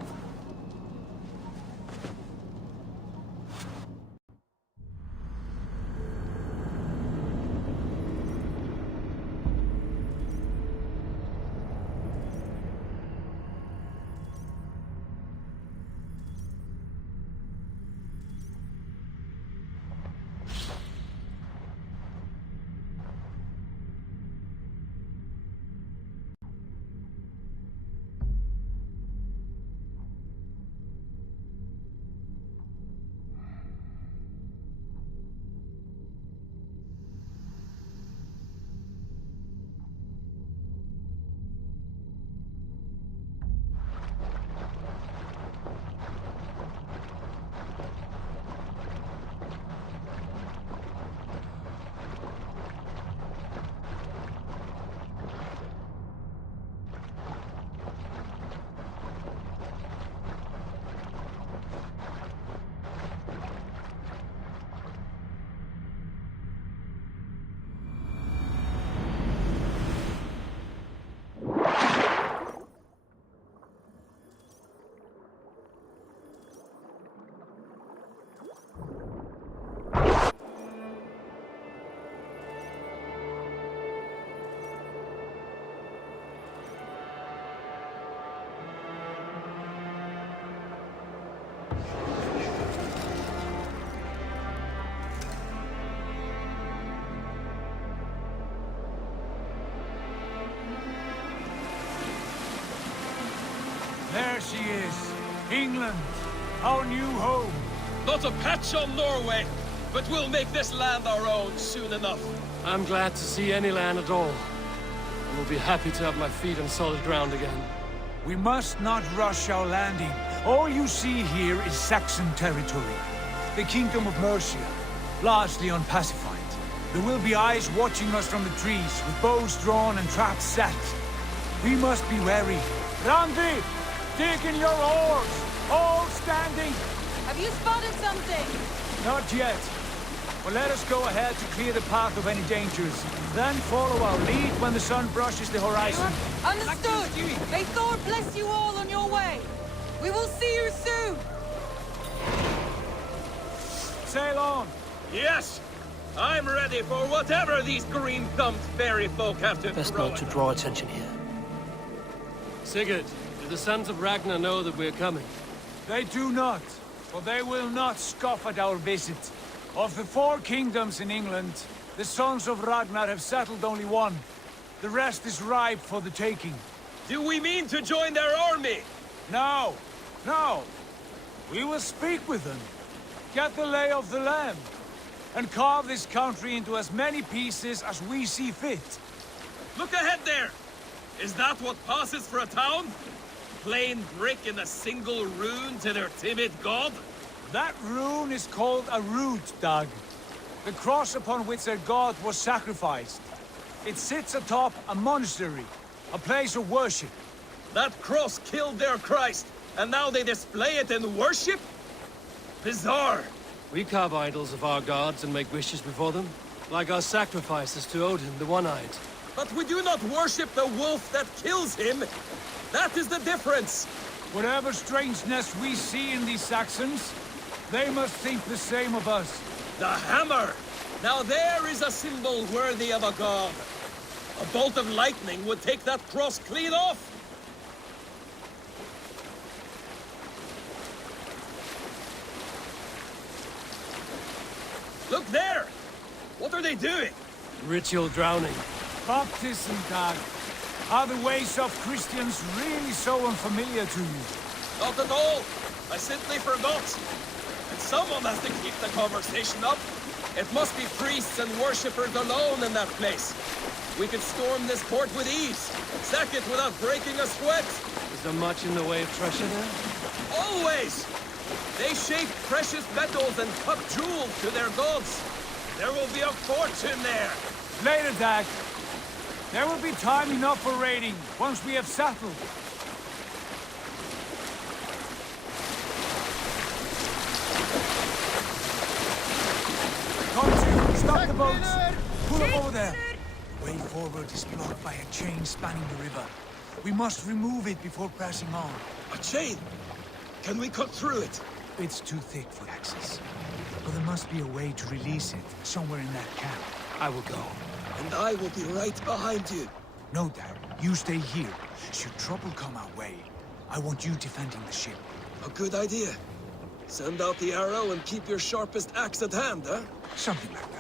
there she is. England, our new home. Not a patch on Norway, but we'll make this land our own soon enough. I'm glad to see any land at all. I will be happy to have my feet on solid ground again. We must not rush our landing. All you see here is Saxon territory. The Kingdom of Mercia, largely unpacified. There will be eyes watching us from the trees, with bows drawn and traps set. We must be wary. Randi, dig in your oars! All standing! Have you spotted something? Not yet. But let us go ahead to clear the path of any dangers. Then follow our lead when the sun brushes the horizon. Understood! May Thor bless you all on your way! We will see you soon! Sail on! Yes! I'm ready for whatever these green-thumbed fairy folk have to Best throw not to at draw attention here. Sigurd, do the sons of Ragnar know that we're coming? They do not, for they will not scoff at our visit. Of the 4 kingdoms in England, the sons of Ragnar have settled only one. The rest is ripe for the taking. Do we mean to join their army? No, no. We will speak with them, get the lay of the land, and carve this country into as many pieces as we see fit. Look ahead there! Is that what passes for a town? Plain brick in a single rune to their timid god? That rune is called a root, Dag. The cross upon which their god was sacrificed. It sits atop a monastery, a place of worship. That cross killed their Christ, and now they display it in worship? Bizarre. We carve idols of our gods and make wishes before them, like our sacrifices to Odin, the One-Eyed. But we do not worship the wolf that kills him. That is the difference. Whatever strangeness we see in these Saxons, they must think the same of us. The hammer! Now there is a symbol worthy of a god. A bolt of lightning would take that cross clean off. Look there! What are they doing? Ritual drowning. Baptism, Dag. Are the ways of Christians really so unfamiliar to you? Not at all. I simply forgot. And someone has to keep the conversation up. It must be priests and worshippers alone in that place. We could storm this port with ease, sack it without breaking a sweat. Is there much in the way of treasure there? Always! They shape precious metals and cut jewels to their gods. There will be a fortune there. Later, Dag. There will be time enough for raiding, once we have settled. Come to, stop the boats! Pull up over there! Way forward is blocked by a chain spanning the river. We must remove it before pressing on. A chain? Can we cut through it? It's too thick for access. But there must be a way to release it, somewhere in that camp. I will go. And I will be right behind you. No, Dad. You stay here. Should trouble come our way, I want you defending the ship. A good idea. Send out the arrow and keep your sharpest axe at hand, huh? Something like that.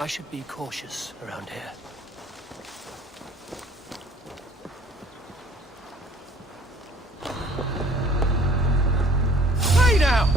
I should be cautious around here. Hey now!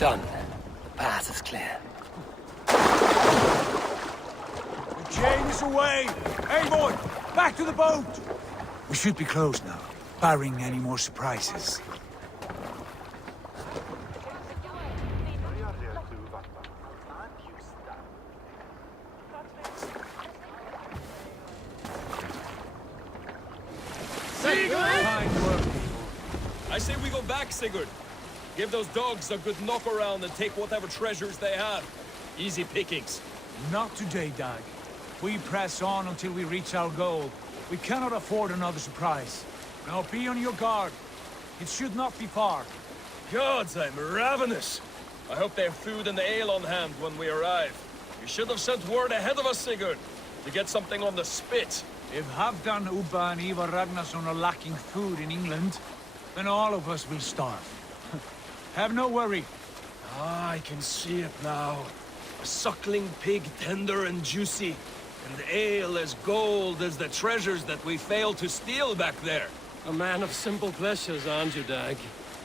Done. The path is clear. The chain is away! Eivor, back to the boat! We should be close now, barring any more surprises. I say we go back, Sigurd. Give those dogs a good knock around and take whatever treasures they have. Easy pickings. Not today, Dag. We press on until we reach our goal. We cannot afford another surprise. Now be on your guard. It should not be far. Gods, I'm ravenous. I hope they have food and ale on hand when we arrive. You should have sent word ahead of us, Sigurd, to get something on the spit. If Halfdan, Ubba and Ivar Ragnarsson are lacking food in England, then all of us will starve. Have no worry. Ah, I can see it now. A suckling pig, tender and juicy, and ale as gold as the treasures that we failed to steal back there. A man of simple pleasures, aren't you, Dag?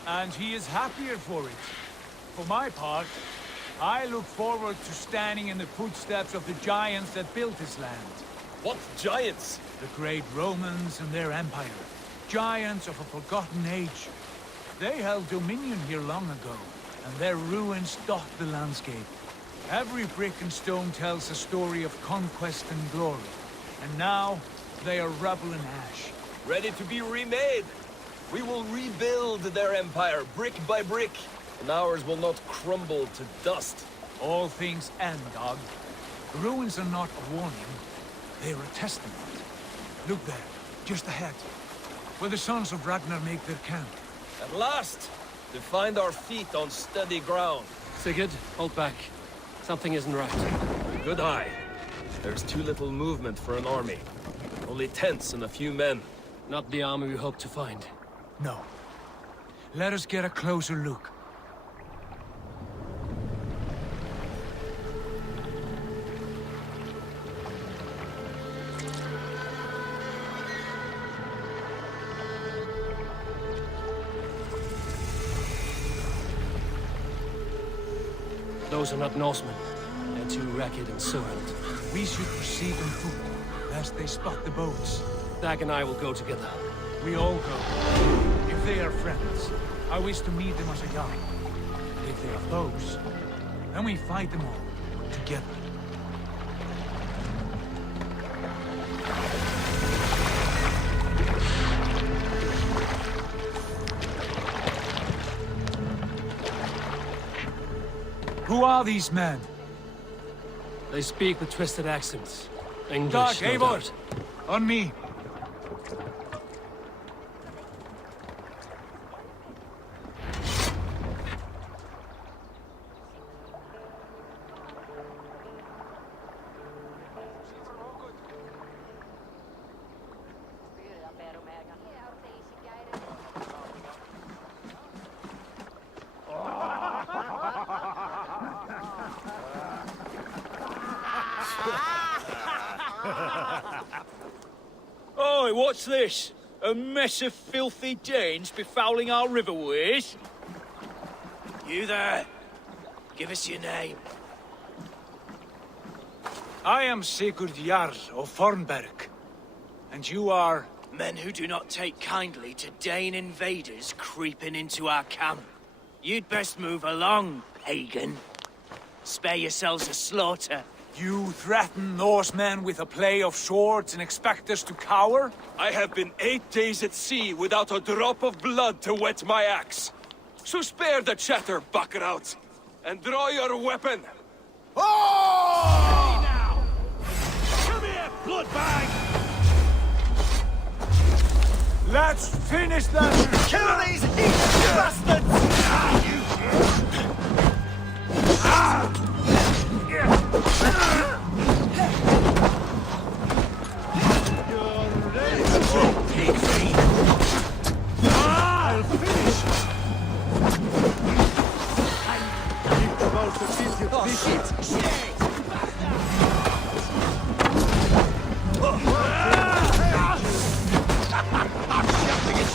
And he is happier for it. For my part, I look forward to standing in the footsteps of the giants that built this land. What giants? The great Romans and their empire. Giants of a forgotten age. They held dominion here long ago, and their ruins dot the landscape. Every brick and stone tells a story of conquest and glory. And now, they are rubble and ash. Ready to be remade. We will rebuild their empire, brick by brick, and ours will not crumble to dust. All things end, Dog. The ruins are not a warning. They are a testament. Look there, just ahead, where the sons of Ragnar make their camp. At last, to find our feet on steady ground. Sigurd, hold back. Something isn't right. Good eye. There's too little movement for an army. Only tents and a few men. Not the army we hoped to find. No. Let us get a closer look. Those are not Norsemen. They're too ragged and soiled. We should proceed on foot, lest they spot the boats. Dag and I will go together. We all go. If they are friends, I wish to meet them as a young. If they are foes, then we fight them all, together. Who are these men? They speak with twisted accents. English, Dark, no Eivor! doubt. On me! Oi, what's this? A mess of filthy Danes befouling our riverways? You there? Give us your name. I am Sigurd Jarl of Fornberg. And you are... Men who do not take kindly to Dane invaders creeping into our camp. You'd best move along, pagan. Spare yourselves a slaughter. You threaten Norsemen with a play of swords and expect us to cower? I have been 8 days at sea without a drop of blood to wet my axe. So spare the chatter, buckerouts, and draw your weapon. Oh! Hey now! Come here, bloodbag! Let's finish them! Kill these bastards! I'll finish!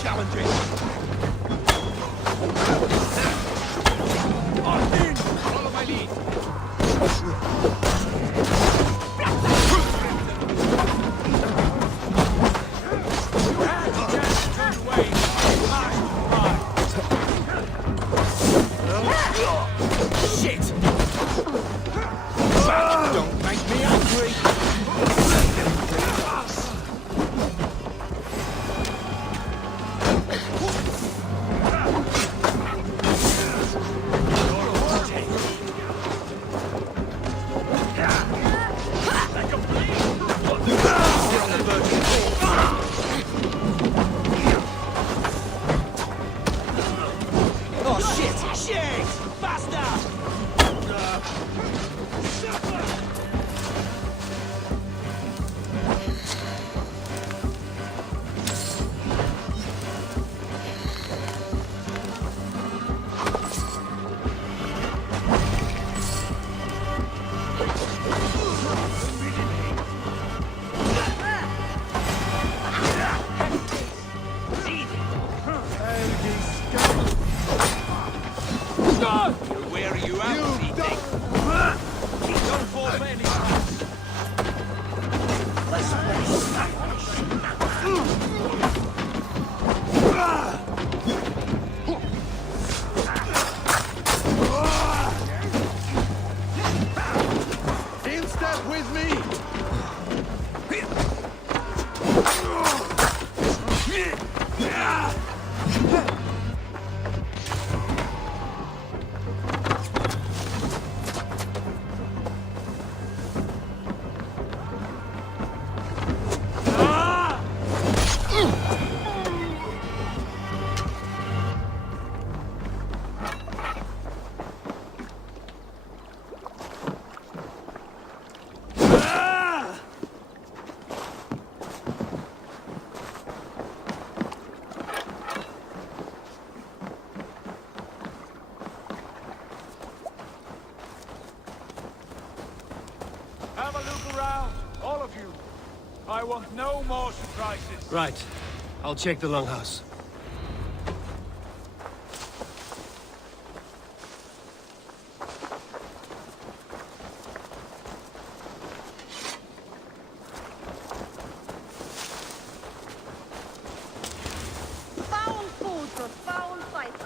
Challenging. Shit! Don't make me angry! Oh shit! Shit! Faster! Where are you at, Seething? Don't fall for any traps. In step with me! Have a look around, all of you. I want no more surprises. Right. I'll check the longhouse. Foul food for foul fighters.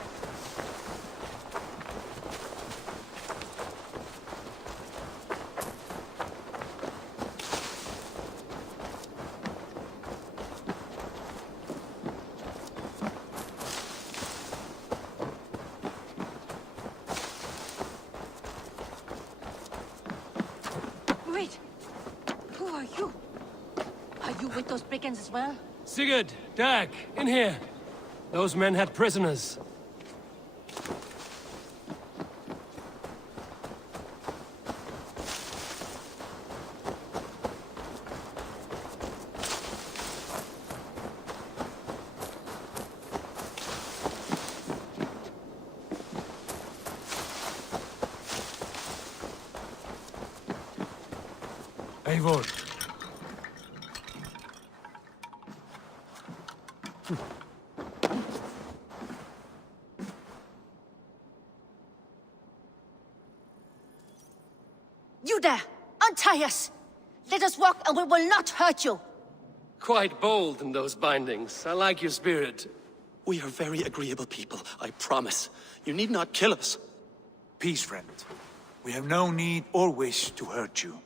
Wait! Who are you? Are you with those brigands as well? Sigurd, Dag, in here. Those men had prisoners. Eivor. You there! Untie us! Let us walk and we will not hurt you! Quite bold in those bindings. I like your spirit. We are very agreeable people, I promise. You need not kill us. Peace, friend. We have no need or wish to hurt you.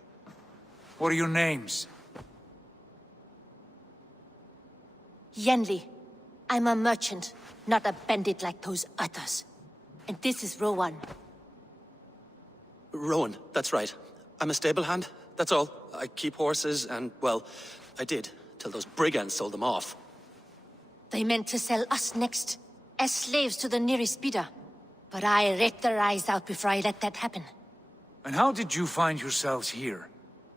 What are your names? Yenli. I'm a merchant, not a bandit like those others. And this is Rowan. Rowan, that's right. I'm a stable hand, that's all. I keep horses and, well, I did, till those brigands sold them off. They meant to sell us next, as slaves to the nearest bidder. But I ripped their eyes out before I let that happen. And how did you find yourselves here?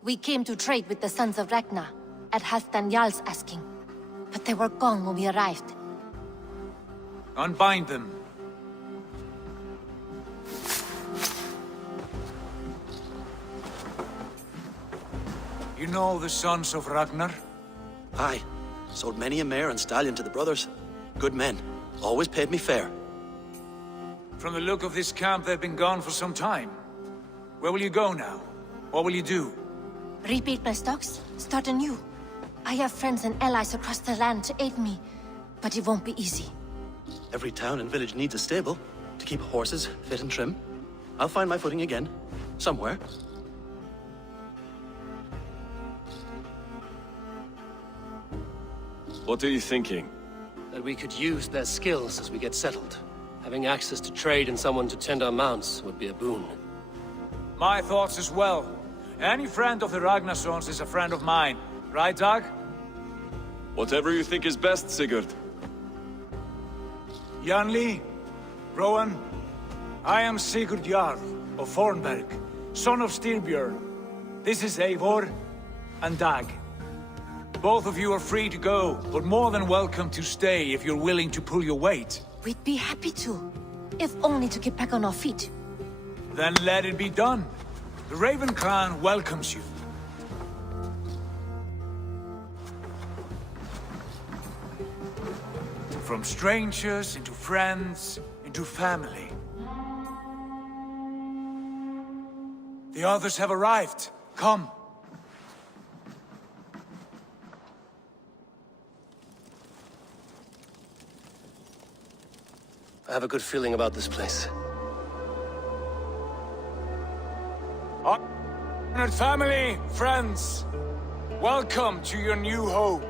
We came to trade with the Sons of Ragnar, at Halfdan Jarl's asking. But they were gone when we arrived. Unbind them. You know the Sons of Ragnar? Aye. Sold many a mare and stallion to the brothers. Good men. Always paid me fair. From the look of this camp, they've been gone for some time. Where will you go now? What will you do? Rebuild my stocks, start anew. I have friends and allies across the land to aid me, but it won't be easy. Every town and village needs a stable to keep horses fit and trim. I'll find my footing again. Somewhere. What are you thinking? That we could use their skills as we get settled. Having access to trade and someone to tend our mounts would be a boon. My thoughts as well. Any friend of the Ragnarsons is a friend of mine. Right, Dag? Whatever you think is best, Sigurd. Janli, Rowan, I am Sigurd Jarl of Fornberg, son of Styrbjörn. This is Eivor and Dag. Both of you are free to go, but more than welcome to stay if you're willing to pull your weight. We'd be happy to, if only to get back on our feet. Then let it be done. The Raven Clan welcomes you. From strangers into friends, into family. The others have arrived. Come. I have a good feeling about this place. Honored family, friends, welcome to your new home.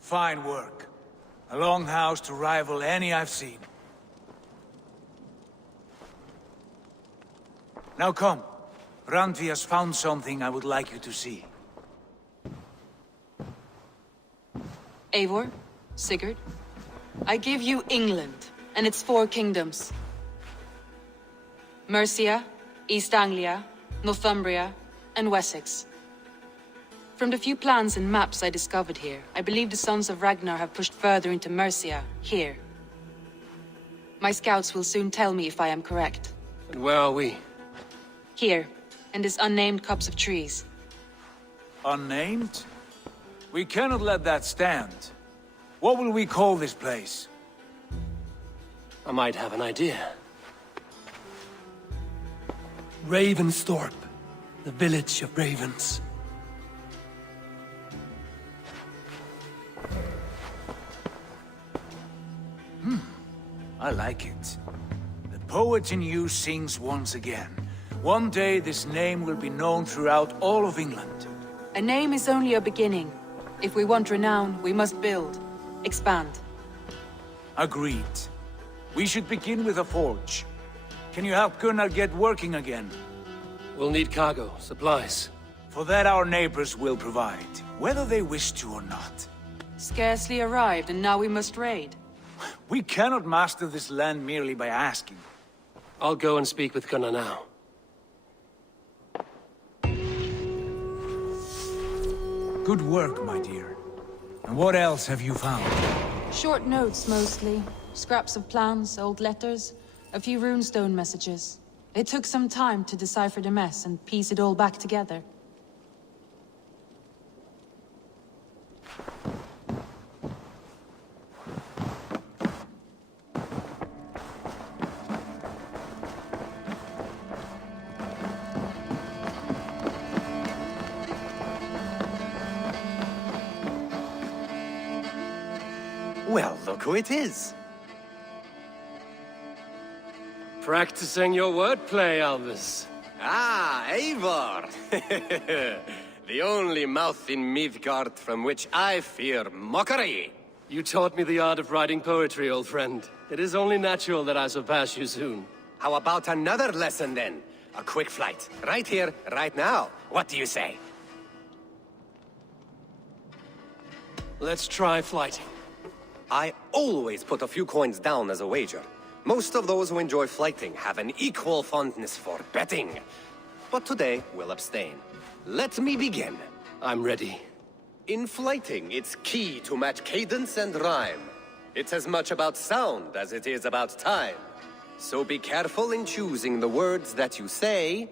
Fine work. A longhouse to rival any I've seen. Now come. Randvi has found something I would like you to see. Eivor, Sigurd, I give you England and its 4 kingdoms. Mercia, East Anglia, Northumbria, and Wessex. From the few plans and maps I discovered here, I believe the Sons of Ragnar have pushed further into Mercia, here. My scouts will soon tell me if I am correct. And where are we? Here, in this unnamed copse of trees. Unnamed? We cannot let that stand. What will we call this place? I might have an idea. Ravensthorpe, the village of ravens. I like it. The poet in you sings once again. One day this name will be known throughout all of England. A name is only a beginning. If we want renown, we must build, expand. Agreed. We should begin with a forge. Can you help Gunnar get working again? We'll need cargo, supplies. For that our neighbors will provide, whether they wish to or not. Scarcely arrived, and now we must raid. We cannot master this land merely by asking. I'll go and speak with Gunnar now. Good work, my dear. And what else have you found? Short notes, mostly. Scraps of plans, old letters, a few runestone messages. It took some time to decipher the mess and piece it all back together. Well, look who it is. Practicing your wordplay, Albus. Ah, Eivor! The only mouth in Midgard from which I fear mockery. You taught me the art of writing poetry, old friend. It is only natural that I surpass you soon. How about another lesson, then? A quick flight. Right here, right now. What do you say? Let's try flighting. I always put a few coins down as a wager. Most of those who enjoy flighting have an equal fondness for betting. But today, we'll abstain. Let me begin. I'm ready. In flighting, it's key to match cadence and rhyme. It's as much about sound as it is about time. So be careful in choosing the words that you say.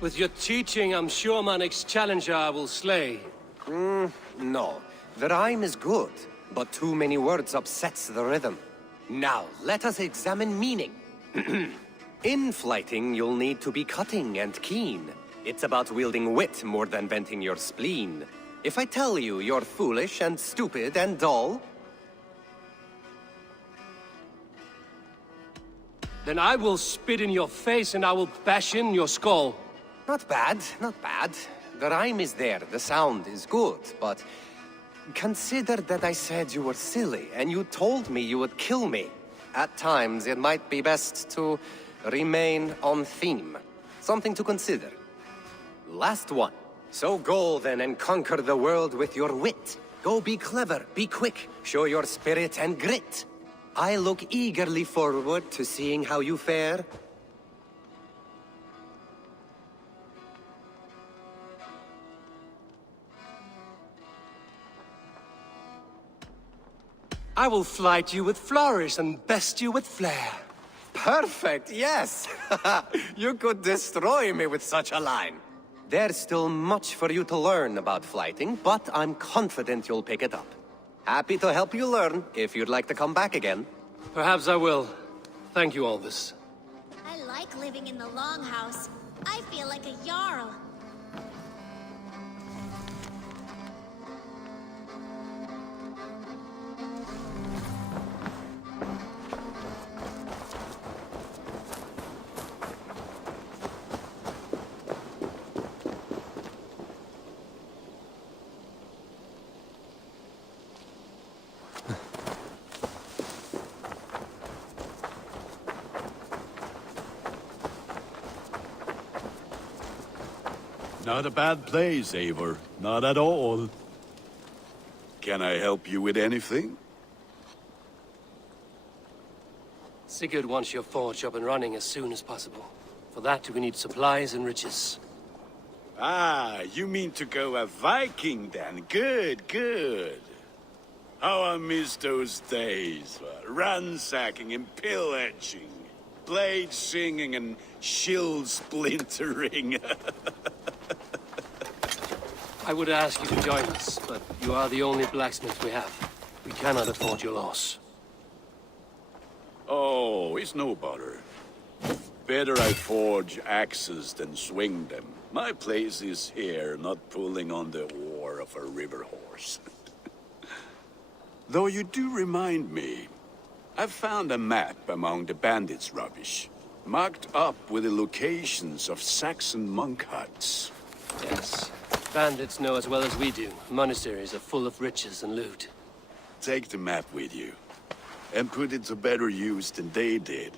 With your teaching, I'm sure my next challenger I will slay. No. The rhyme is good, but too many words upsets the rhythm. Now, let us examine meaning. In flighting, you'll need to be cutting and keen. It's about wielding wit more than venting your spleen. If I tell you you're foolish and stupid and dull, then I will spit in your face and I will bash in your skull. Not bad, not bad. The rhyme is there, the sound is good, but consider that I said you were silly and you told me you would kill me. At times, it might be best to remain on theme. Something to consider. Last one. So go then and conquer the world with your wit. Go be clever, be quick, show your spirit and grit. I look eagerly forward to seeing how you fare. I will flight you with flourish and best you with flair. Perfect, yes! You could destroy me with such a line. There's still much for you to learn about flighting, but I'm confident you'll pick it up. Happy to help you learn, if you'd like to come back again. Perhaps I will. Thank you, Albus. I like living in the Longhouse. I feel like a Jarl. Not a bad place, Eivor. Not at all. Can I help you with anything? Sigurd wants your forge up and running as soon as possible. For that, we need supplies and riches. Ah, you mean to go a Viking then? Good, good. How I miss those days. Ransacking and pillaging. Blade singing and shield splintering. I would ask you to join us, but you are the only blacksmith we have. We cannot afford your loss. Oh, it's no bother. Better I forge axes than swing them. My place is here, not pulling on the oar of a river horse. Though you do remind me, I found a map among the bandits' rubbish, marked up with the locations of Saxon monk huts. Yes. Bandits know as well as we do. Monasteries are full of riches and loot. Take the map with you, and put it to better use than they did.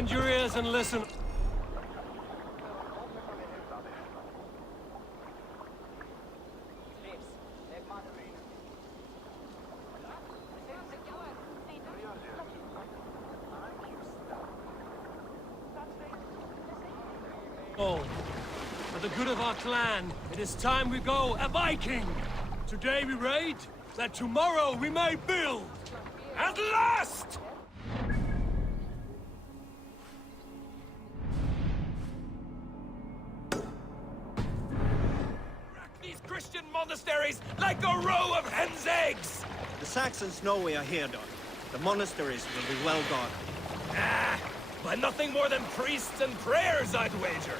Bend your ears and listen. For the good of our clan, it is time we go a Viking! Today we raid, that tomorrow we may build! At last! Rack these Christian monasteries like a row of hen's eggs! The Saxons know we are here, Doc. The monasteries will be well guarded. Ah, by nothing more than priests and prayers, I'd wager.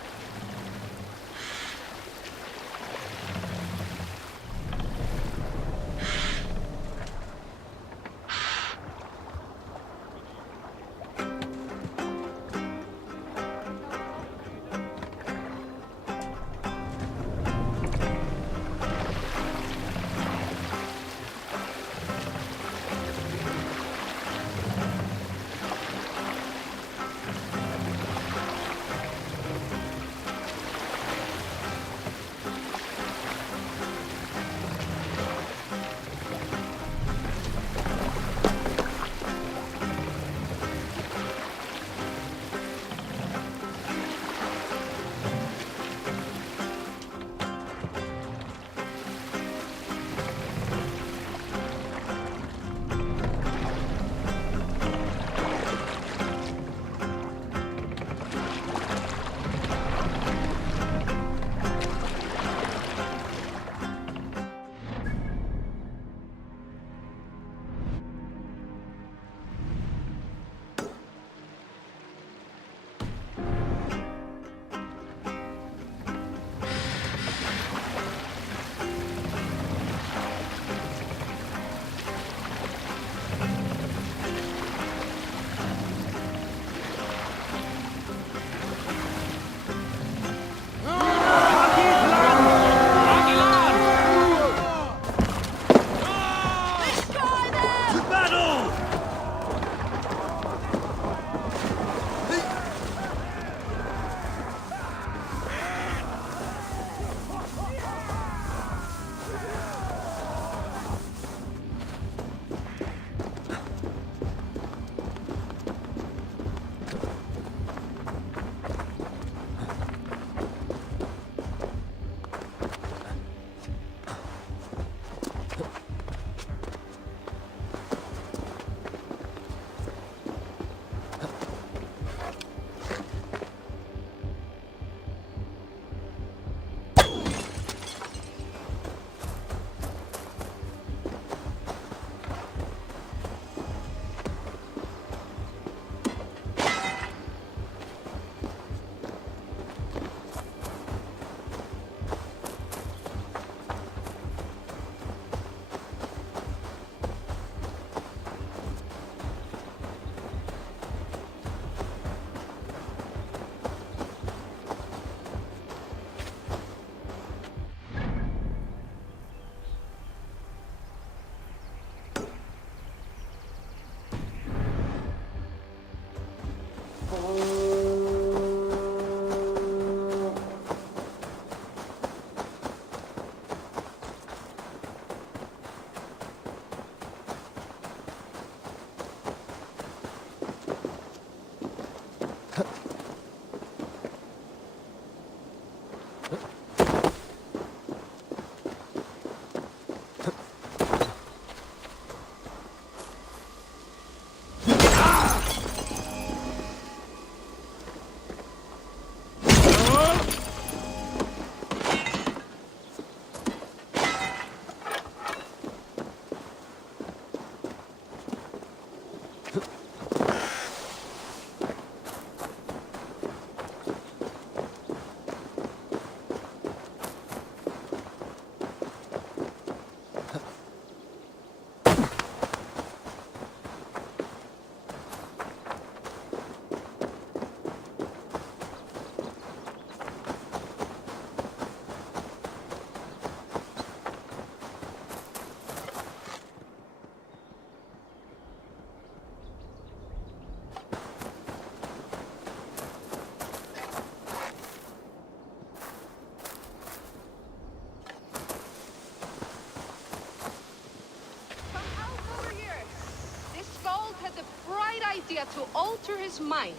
idea to alter his mind.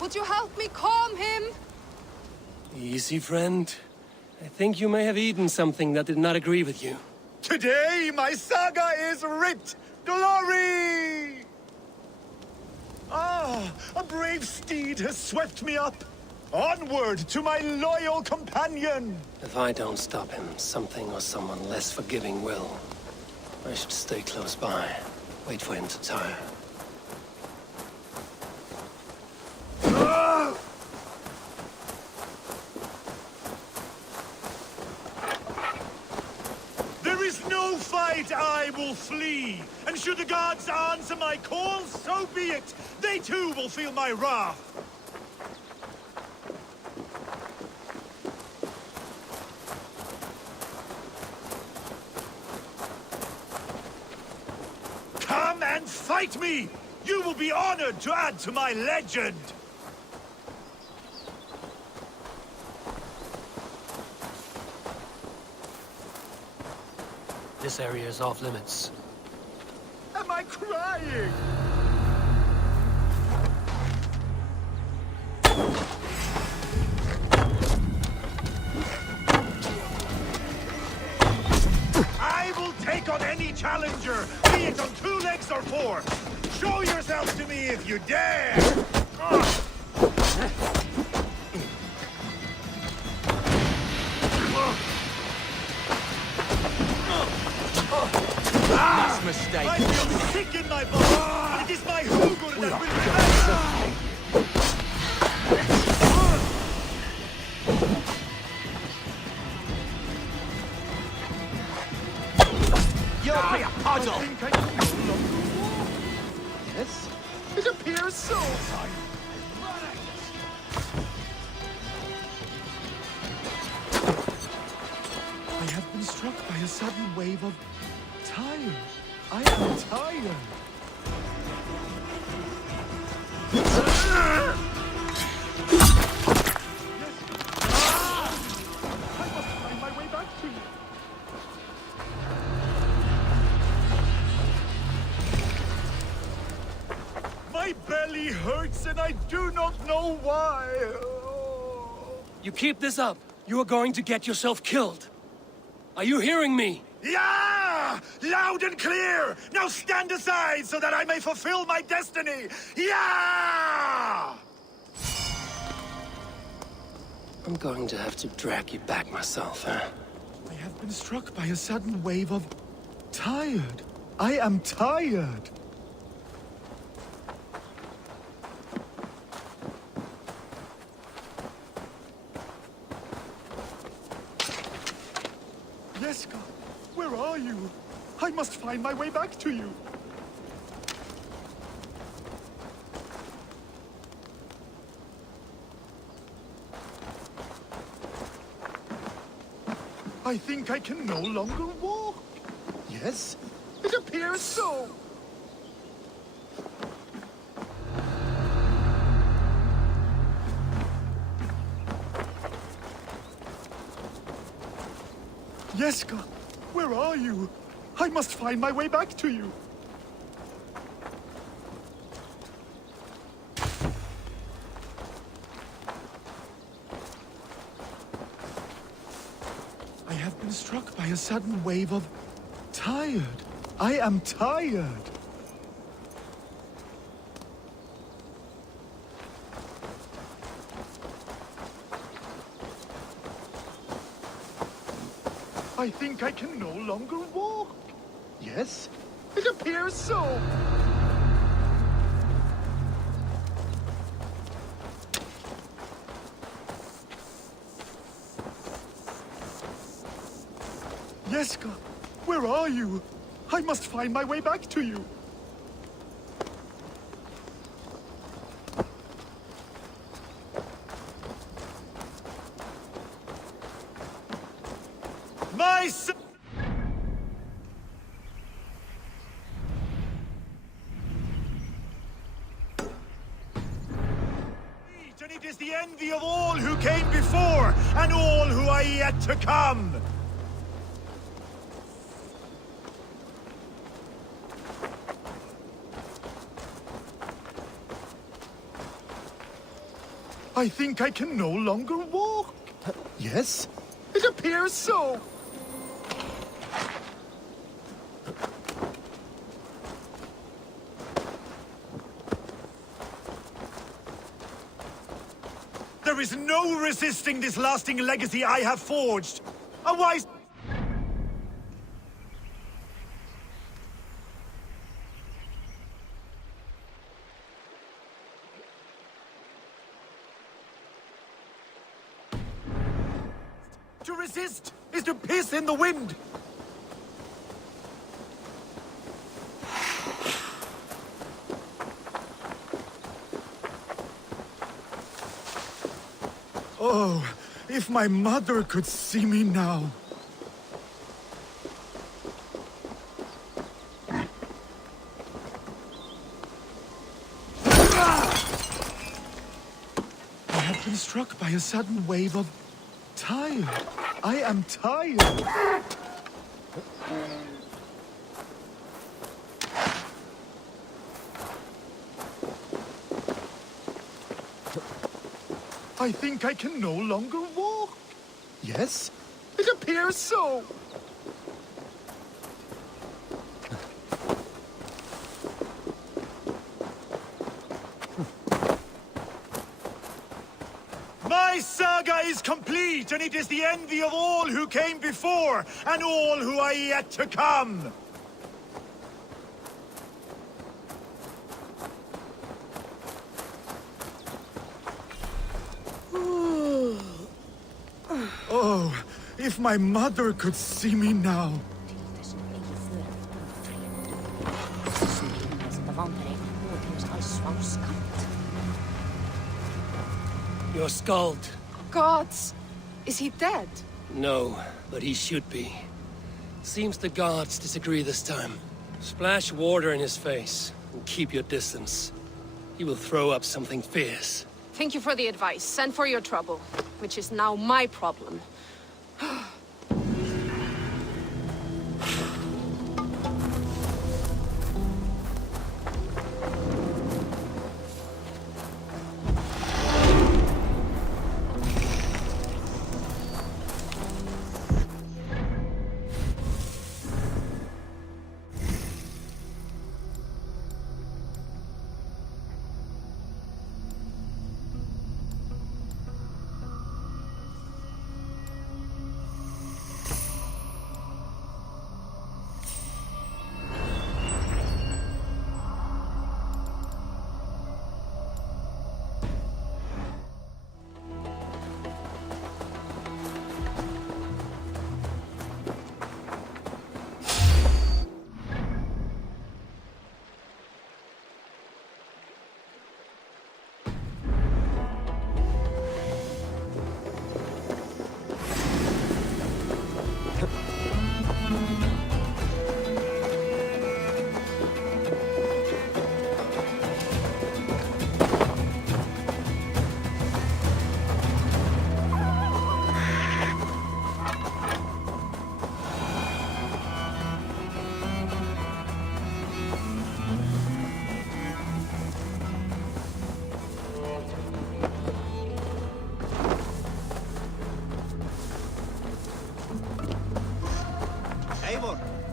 Would you help me calm him? Easy, friend. I think you may have eaten something that did not agree with you. Today, my saga is writ! Glory! Ah, a brave steed has swept me up. Onward to my loyal companion! If I don't stop him, something or someone less forgiving will. I should stay close by. Wait for him to tire. There is no fight, I will flee. And should the gods answer my call, so be it. They too will feel my wrath. Come and fight me! You will be honored to add to my legend! This area is off limits. Am I crying? I will take on any challenger, be it on 2 legs or 4. Show yourself to me if you dare! Last mistake. I feel sick in my body. It is my Hugur that will revenge. You'll be a puddle. Yes, it appears so. I have been struck by a sudden wave of tired. I am tired. I must find my way back to you. My belly hurts and I do not know why. You keep this up, you are going to get yourself killed. Are you hearing me? Yeah! Loud and clear! Now stand aside so that I may fulfill my destiny! Yeah! I'm going to have to drag you back myself, huh? I have been struck by a sudden wave of tired. I am tired. Jeska, where are you? I must find my way back to you. I think I can no longer walk. Yes, it appears so. Jeska, where are you? I must find my way back to you. I have been struck by a sudden wave of tired. I am tired. I think I can no longer walk. Yes, it appears so. Jeska, where are you? I must find my way back to you. My son! And it is the envy of all who came before, and all who are yet to come! I think I can no longer walk. Yes, it appears so. There is no resisting this lasting legacy I have forged. A wise... To resist is to piss in the wind. Oh, if my mother could see me now. I have been struck by a sudden wave of tired. I am tired. I think I can no longer walk. Yes, it appears so. My saga is complete, and it is the envy of all who came before, and all who are yet to come. Oh, if my mother could see me now. You're scald. Gods! Is he dead? No, but he should be. Seems the gods disagree this time. Splash water in his face and keep your distance. He will throw up something fierce. Thank you for the advice and for your trouble, which is now my problem.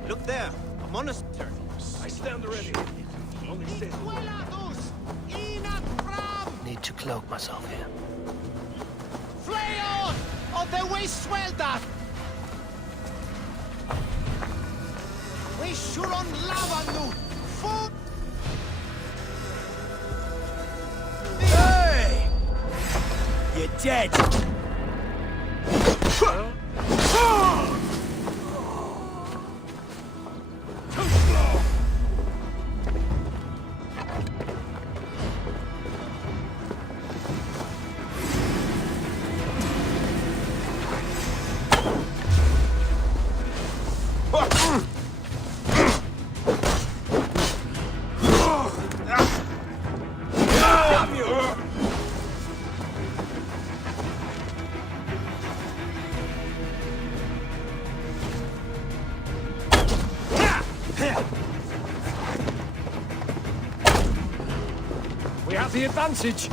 Look there, a monastery. I stand ready. Only say. Need to cloak myself here. Flay on! On the way swelter! We should on lava nu! Food! Hey! You're dead! the advantage.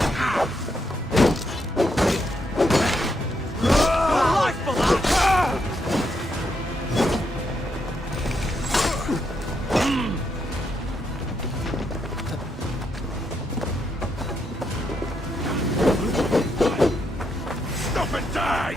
Stop and die!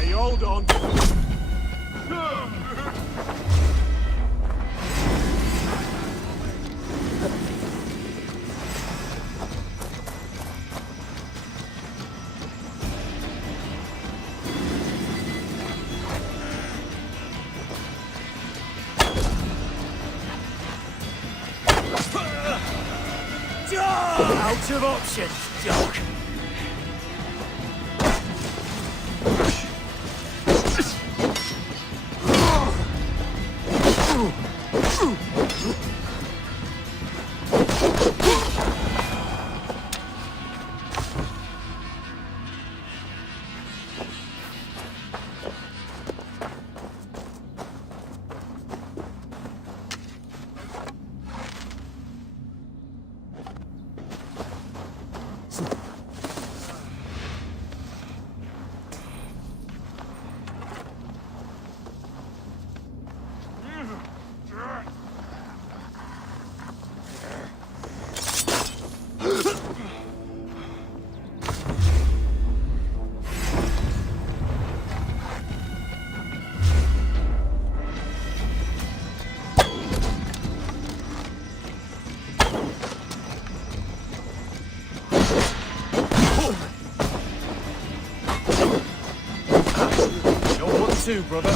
Hey, hold on. Out of options, Doc. Too, brother.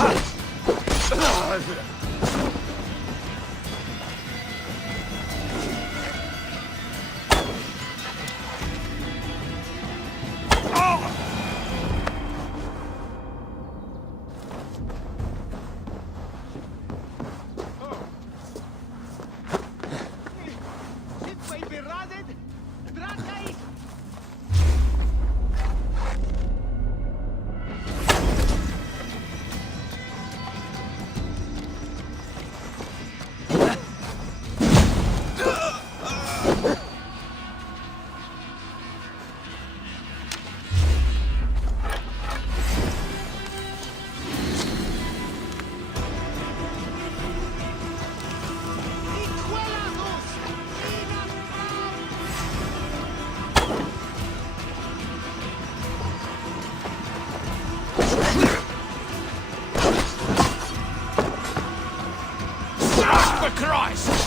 Christ!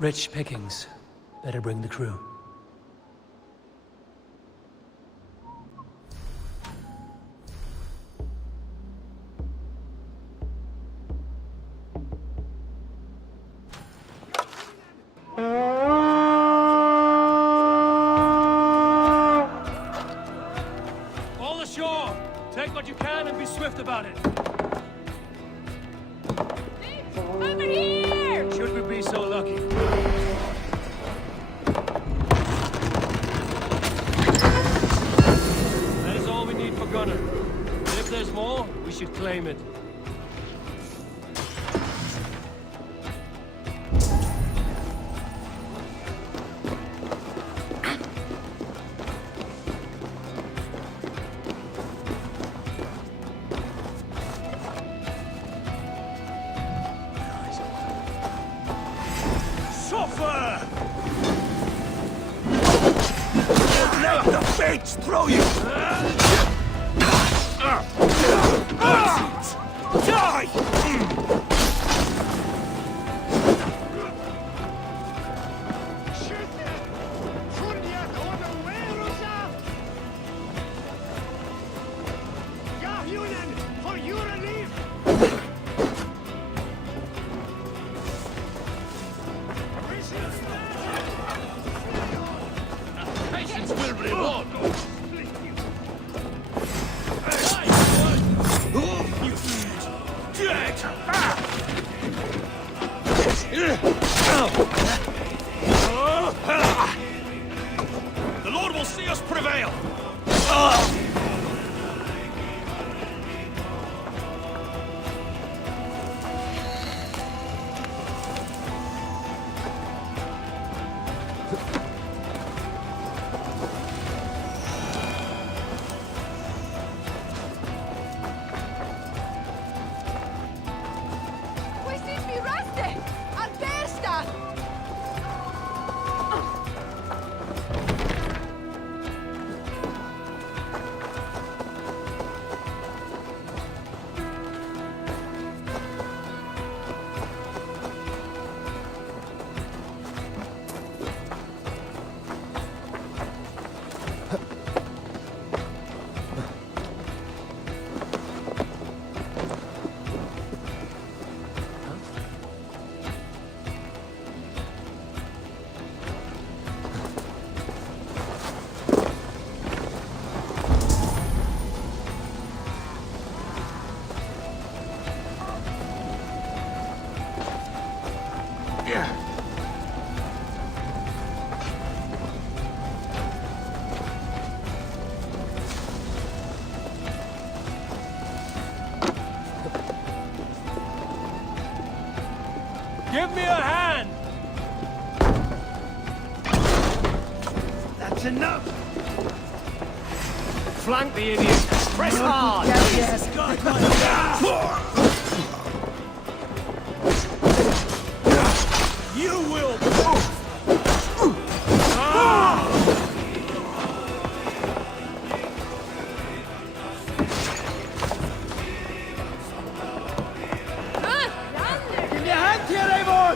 Rich pickings. Better bring the crew. All ashore! Take what you can and be swift about it. Over here! Should we be so lucky? That is all we need for Gunner. And if there's more, we should claim it. Suffer! Let the fates throw you! Die! For your relief! Patience will reward. The Lord will see us prevail! Give me a hand! That's enough! Flank the idiot! Press hard! Yes, God! You will! Give me a hand here, Eivor!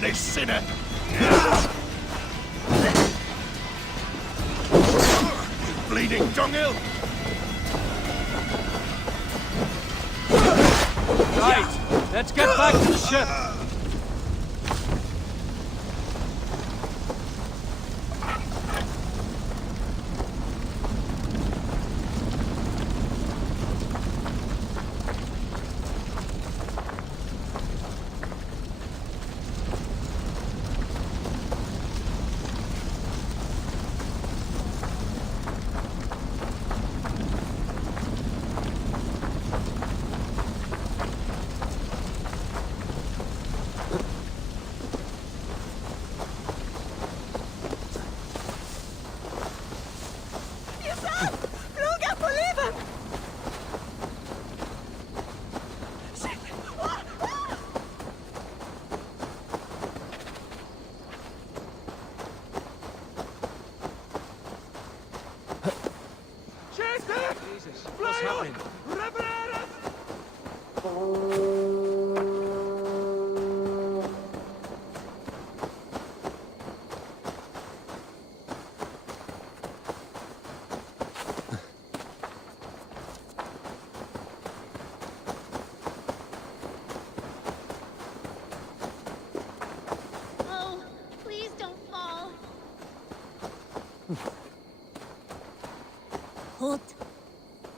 gamle sinne! You bleeding dunghill! Right, let's get back to the ship. Jesus, what's happening? Oh, please don't fall. Hold.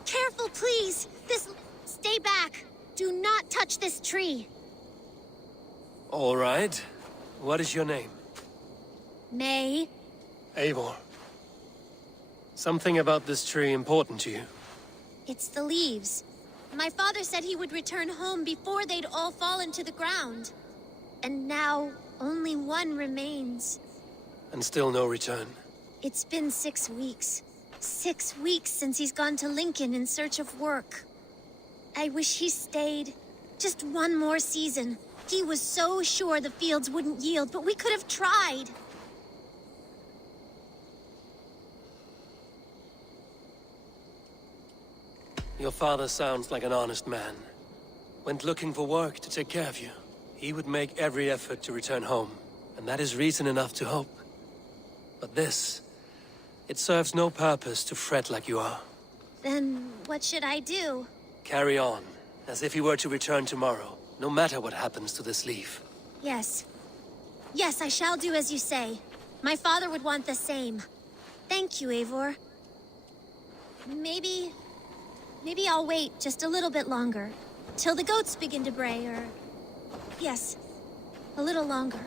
Careful, please. Stay back. Do not touch this tree. All right. What is your name? May. Eivor. Something about this tree important to you? It's the leaves. My father said he would return home before they'd all fallen to the ground. And now, only one remains. And still no return. It's been 6 weeks. 6 weeks since he's gone to Lincoln in search of work. I wish he stayed. Just one more season. He was so sure the fields wouldn't yield, but we could have tried. Your father sounds like an honest man. Went looking for work to take care of you. He would make every effort to return home, and that is reason enough to hope. But this, it serves no purpose to fret like you are. Then what should I do? Carry on, as if he were to return tomorrow, no matter what happens to this leaf. Yes. Yes, I shall do as you say. My father would want the same. Thank you, Eivor. Maybe I'll wait just a little bit longer. Till the goats begin to bray, or... Yes, a little longer.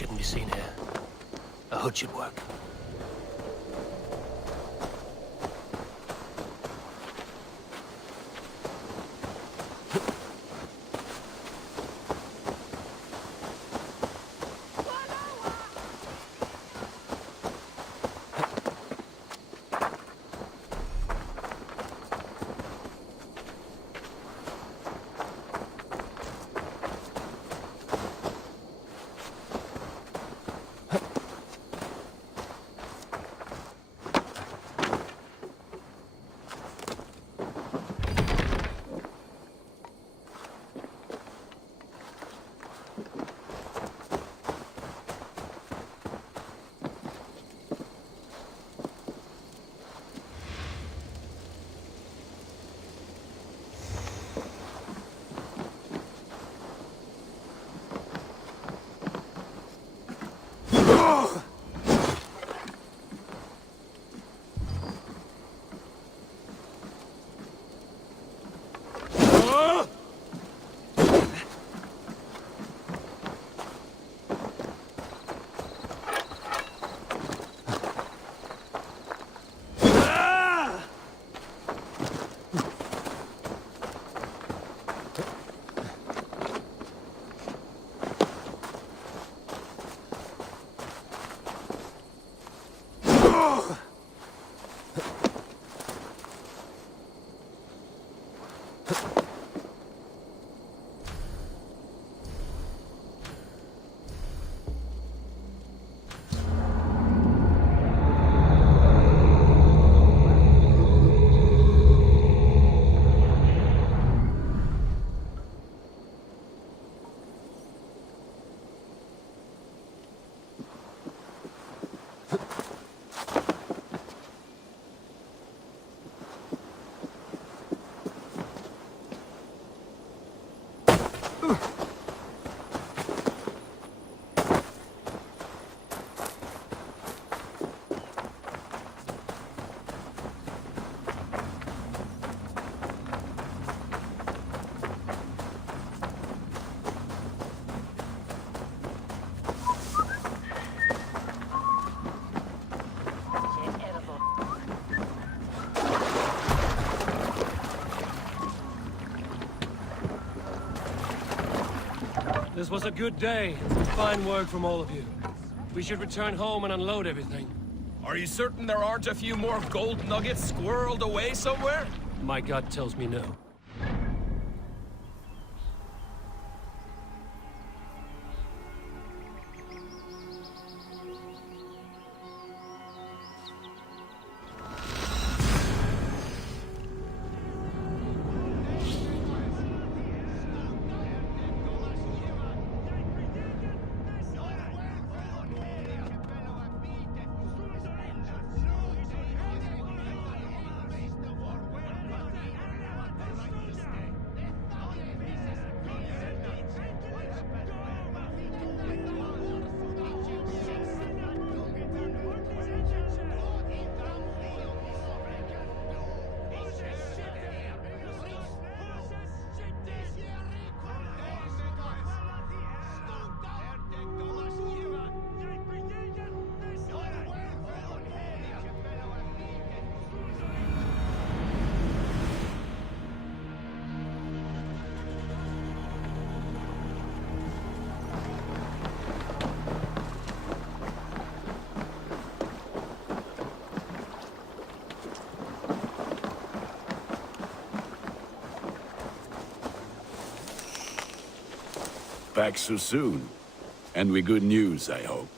shouldn't be seen here. A hood should work. This was a good day. Some fine work from all of you. We should return home and unload everything. Are you certain there aren't a few more gold nuggets squirreled away somewhere? My gut tells me no. Back so soon. And with good news, I hope.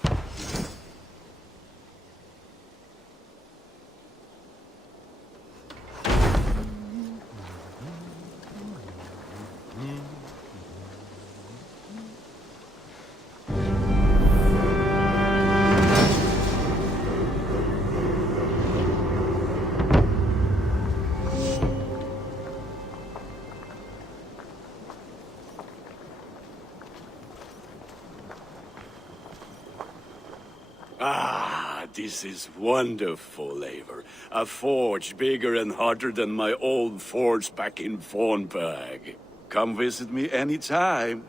Ah, this is wonderful, Eivor. A forge bigger and hotter than my old forge back in Fornburg. Come visit me anytime.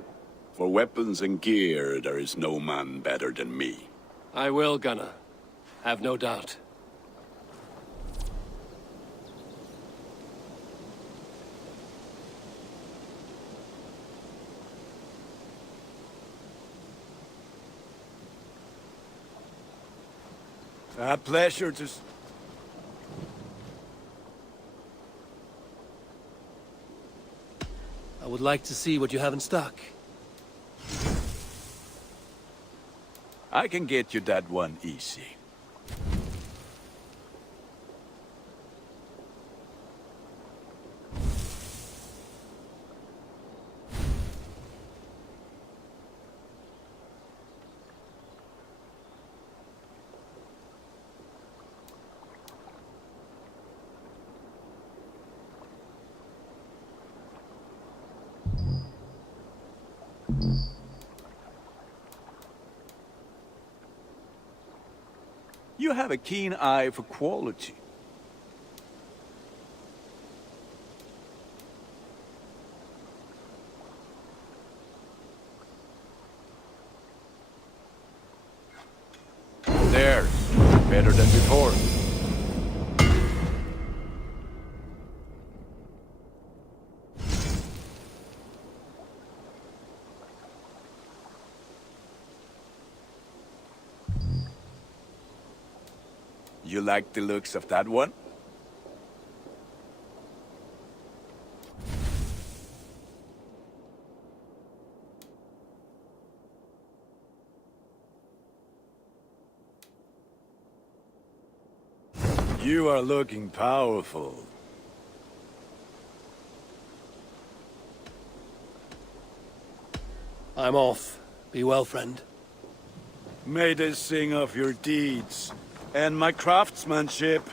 For weapons and gear, there is no man better than me. I will, Gunnar. Have no doubt. A pleasure to... I would like to see what you have in stock. I can get you that one easy. You have a keen eye for quality. There's better than before. You like the looks of that one? You are looking powerful. I'm off. Be well, friend. May they sing of your deeds and my craftsmanship.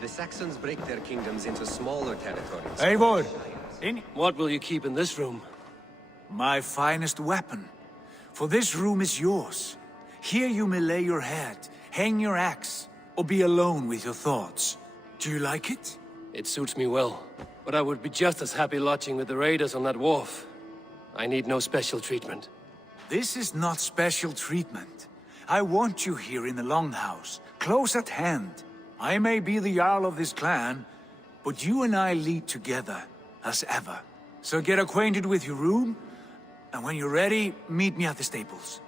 The Saxons break their kingdoms into smaller territories. Eivor, What will you keep in this room? my finest weapon. For this room is yours. Here you may lay your head, hang your axe, or be alone with your thoughts. Do you like it? It suits me well, but I would be just as happy lodging with the raiders on that wharf. I need no special treatment. This is not special treatment. I want you here in the Longhouse, close at hand. I may be the Jarl of this clan, but you and I lead together, as ever. So get acquainted with your room, and when you're ready, meet me at the stables.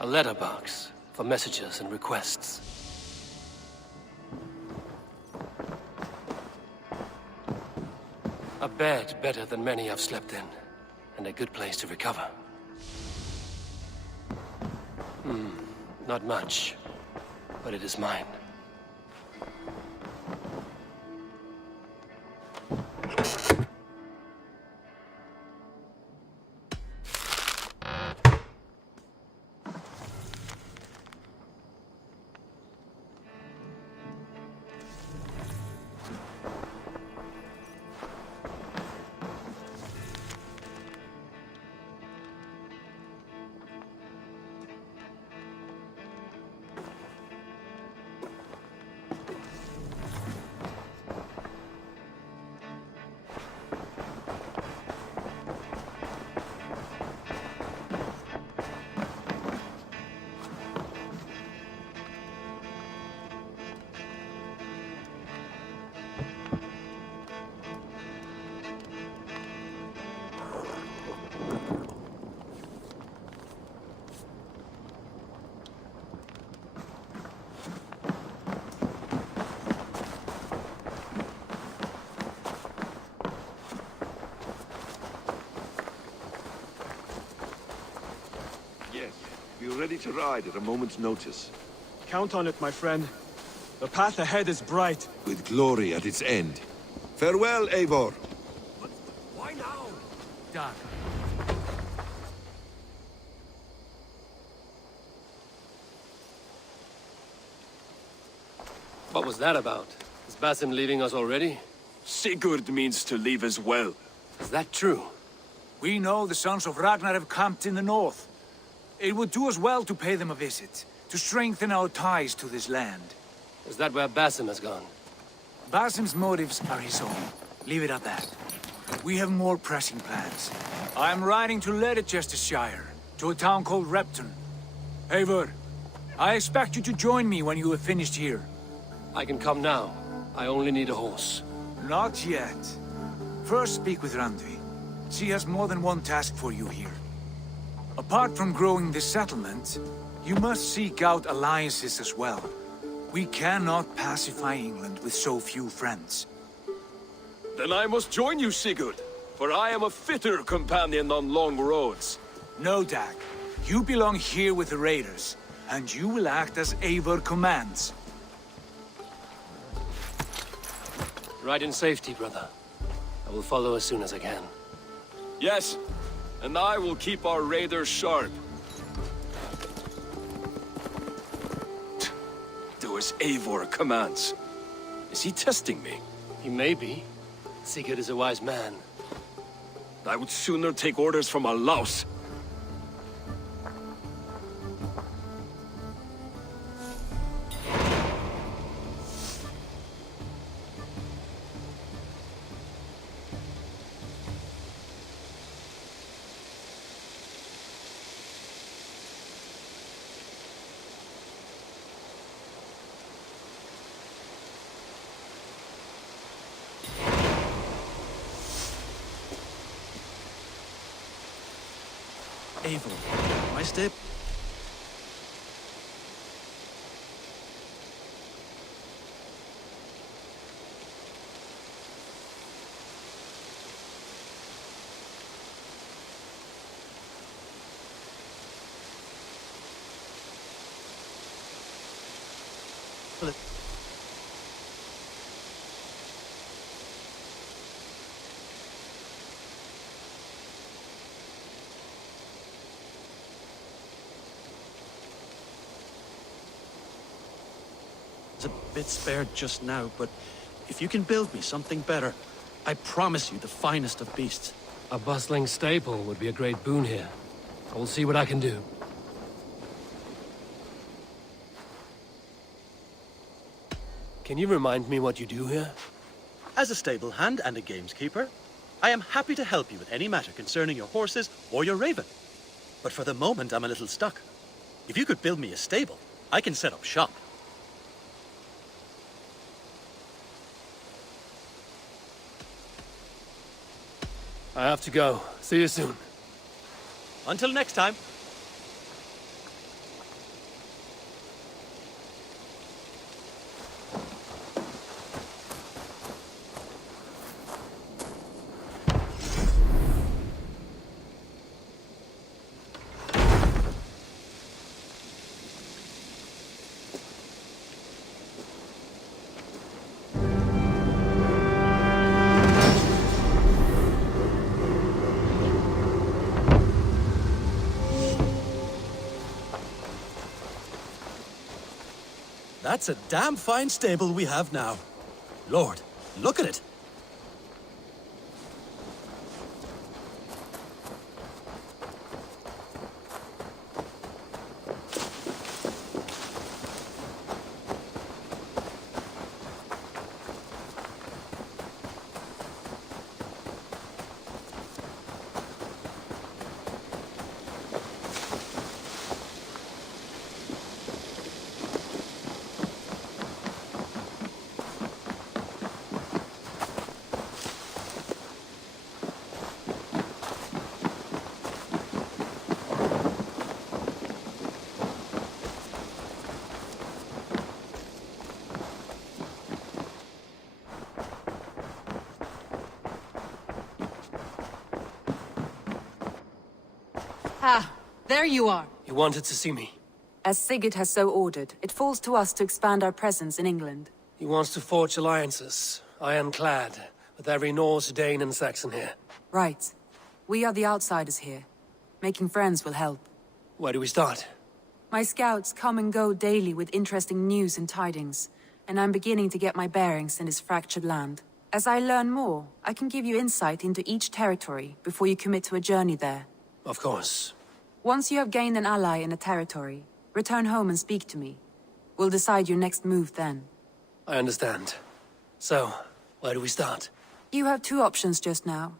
A letterbox for messages and requests. A bed better than many I've slept in, and a good place to recover. Not much, but it is mine. ready to ride at a moment's notice. Count on it, my friend. The path ahead is bright. With glory at its end. Farewell, Eivor. Why now? Dag. What was that about? Is Basim leaving us already? Sigurd means to leave as well. Is that true? We know the sons of Ragnar have camped in the north. It would do us well to pay them a visit, to strengthen our ties to this land. Is that where Basim has gone? Basim's motives are his own. Leave it at that. We have more pressing plans. I am riding to Leicestershire, to a town called Repton. Eivor, I expect you to join me when you have finished here. I can come now. I only need a horse. Not yet. First speak with Randvi. She has more than one task for you here. Apart from growing this settlement, you must seek out alliances as well. We cannot pacify England with so few friends. Then I must join you, Sigurd, for I am a fitter companion on long roads. No, Dag. You belong here with the raiders, and you will act as Eivor commands. Ride in safety, brother. I will follow as soon as I can. Yes, and I will keep our raiders sharp. Do as Eivor commands. Is he testing me? He may be. Sigurd is a wise man. I would sooner take orders from a louse. Eivor, my step. A bit spared just now, but if you can build me something better, I promise you the finest of beasts. A bustling stable would be a great boon here. I will see what I can do. Can you remind me what you do here? As a stable hand and a gameskeeper, I am happy to help you with any matter concerning your horses or your raven. But for the moment, I'm a little stuck. If you could build me a stable, I can set up shop. I have to go. See you soon. Until next time. That's a damn fine stable we have now. Lord, look at it. Ah, there you are. You wanted to see me? As Sigurd has so ordered, it falls to us to expand our presence in England. He wants to forge alliances, ironclad, with every Norse, Dane and Saxon here. Right. We are the outsiders here. Making friends will help. Where do we start? My scouts come and go daily with interesting news and tidings, and I'm beginning to get my bearings in this fractured land. As I learn more, I can give you insight into each territory before you commit to a journey there. Of course. Once you have gained an ally in a territory, return home and speak to me. We'll decide your next move then. I understand. So, where do we start? You have two options just now.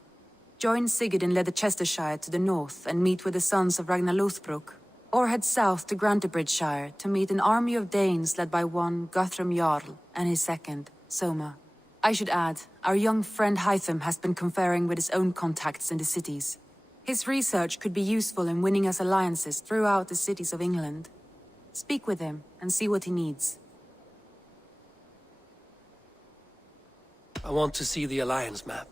Join Sigurd in Leicestershire to the north and meet with the sons of Ragnar Lothbrok, or head south to Grantebridgeshire to meet an army of Danes led by one Guthrum Jarl and his second, Soma. I should add, our young friend Hytham has been conferring with his own contacts in the cities. His research could be useful in winning us alliances throughout the cities of England. Speak with him and see what he needs. I want to see the alliance map.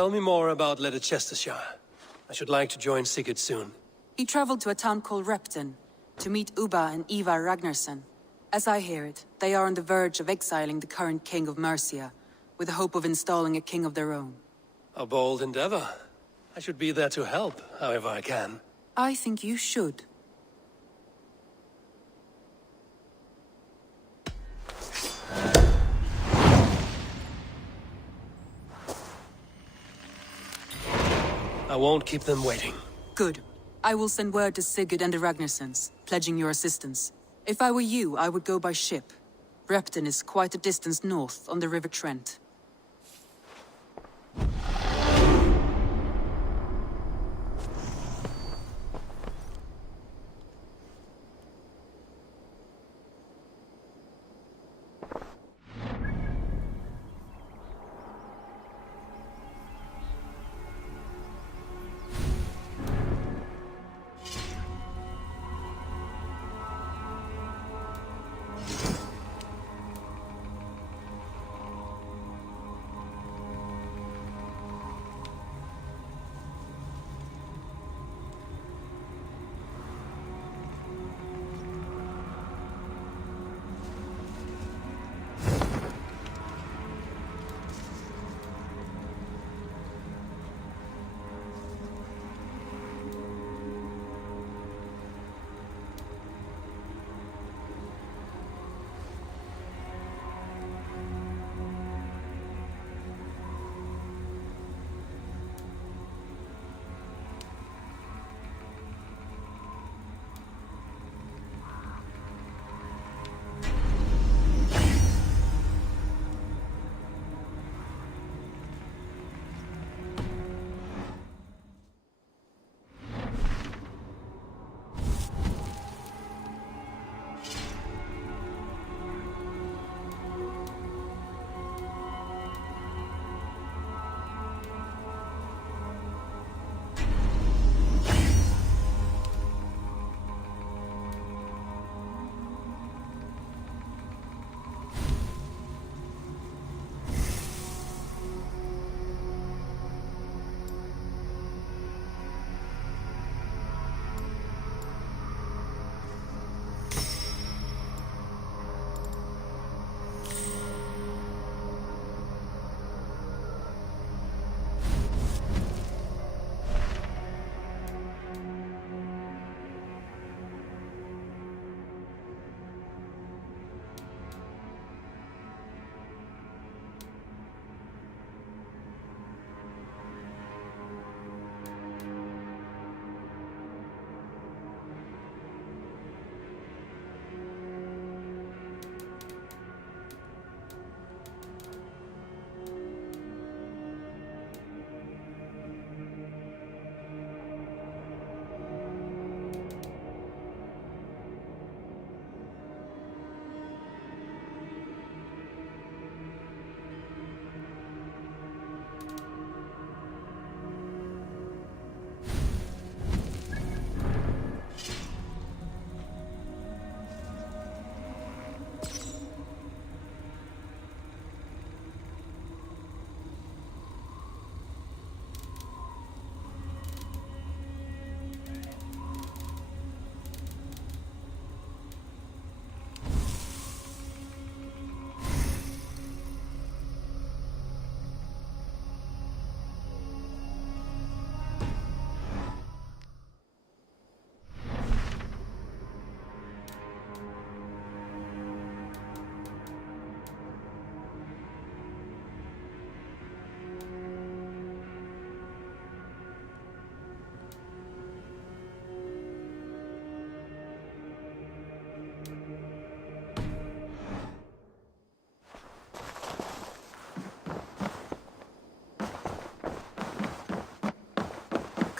Tell me more about Leicestershire. I should like to join Sigurd soon. He traveled to a town called Repton to meet Ubba and Ivar Ragnarsson. As I hear it, they are on the verge of exiling the current king of Mercia, with the hope of installing a king of their own. A bold endeavor. I should be there to help, however I can. I think you should. I won't keep them waiting. Good. I will send word to Sigurd and the Ragnarssons, pledging your assistance. If I were you, I would go by ship. Repton is quite a distance north on the River Trent.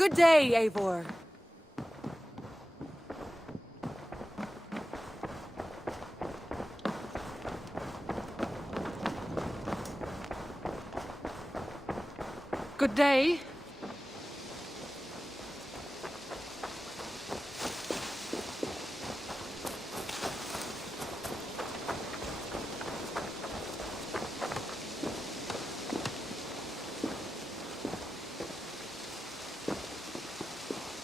Good day, Eivor. Good day.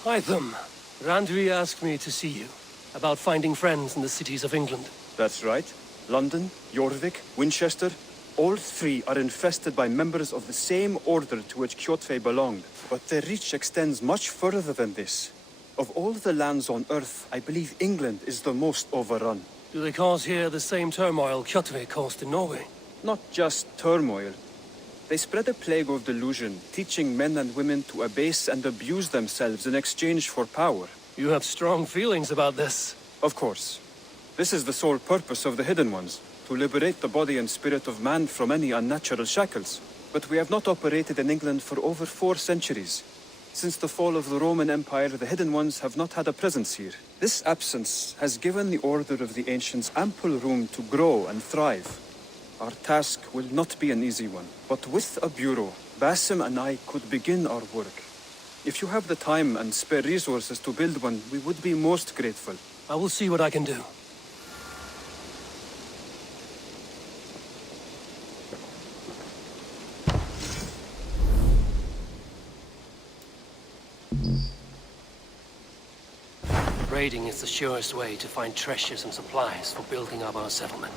Hytham, Randvi asked me to see you about finding friends in the cities of England. That's right. London, Jorvik, Winchester, all three are infested by members of the same order to which Kjotve belonged. But their reach extends much further than this. Of all the lands on Earth, I believe England is the most overrun. Do they cause here the same turmoil Kjotve caused in Norway? Not just turmoil. They spread a plague of delusion, teaching men and women to abase and abuse themselves in exchange for power. You have strong feelings about this. Of course. This is the sole purpose of the Hidden Ones, to liberate the body and spirit of man from any unnatural shackles. But we have not operated in England for over 4 centuries. Since the fall of the Roman Empire, the Hidden Ones have not had a presence here. This absence has given the Order of the Ancients ample room to grow and thrive. Our task will not be an easy one, but with a bureau, Basim and I could begin our work. If you have the time and spare resources to build one, we would be most grateful. I will see what I can do. Raiding is the surest way to find treasures and supplies for building up our settlement.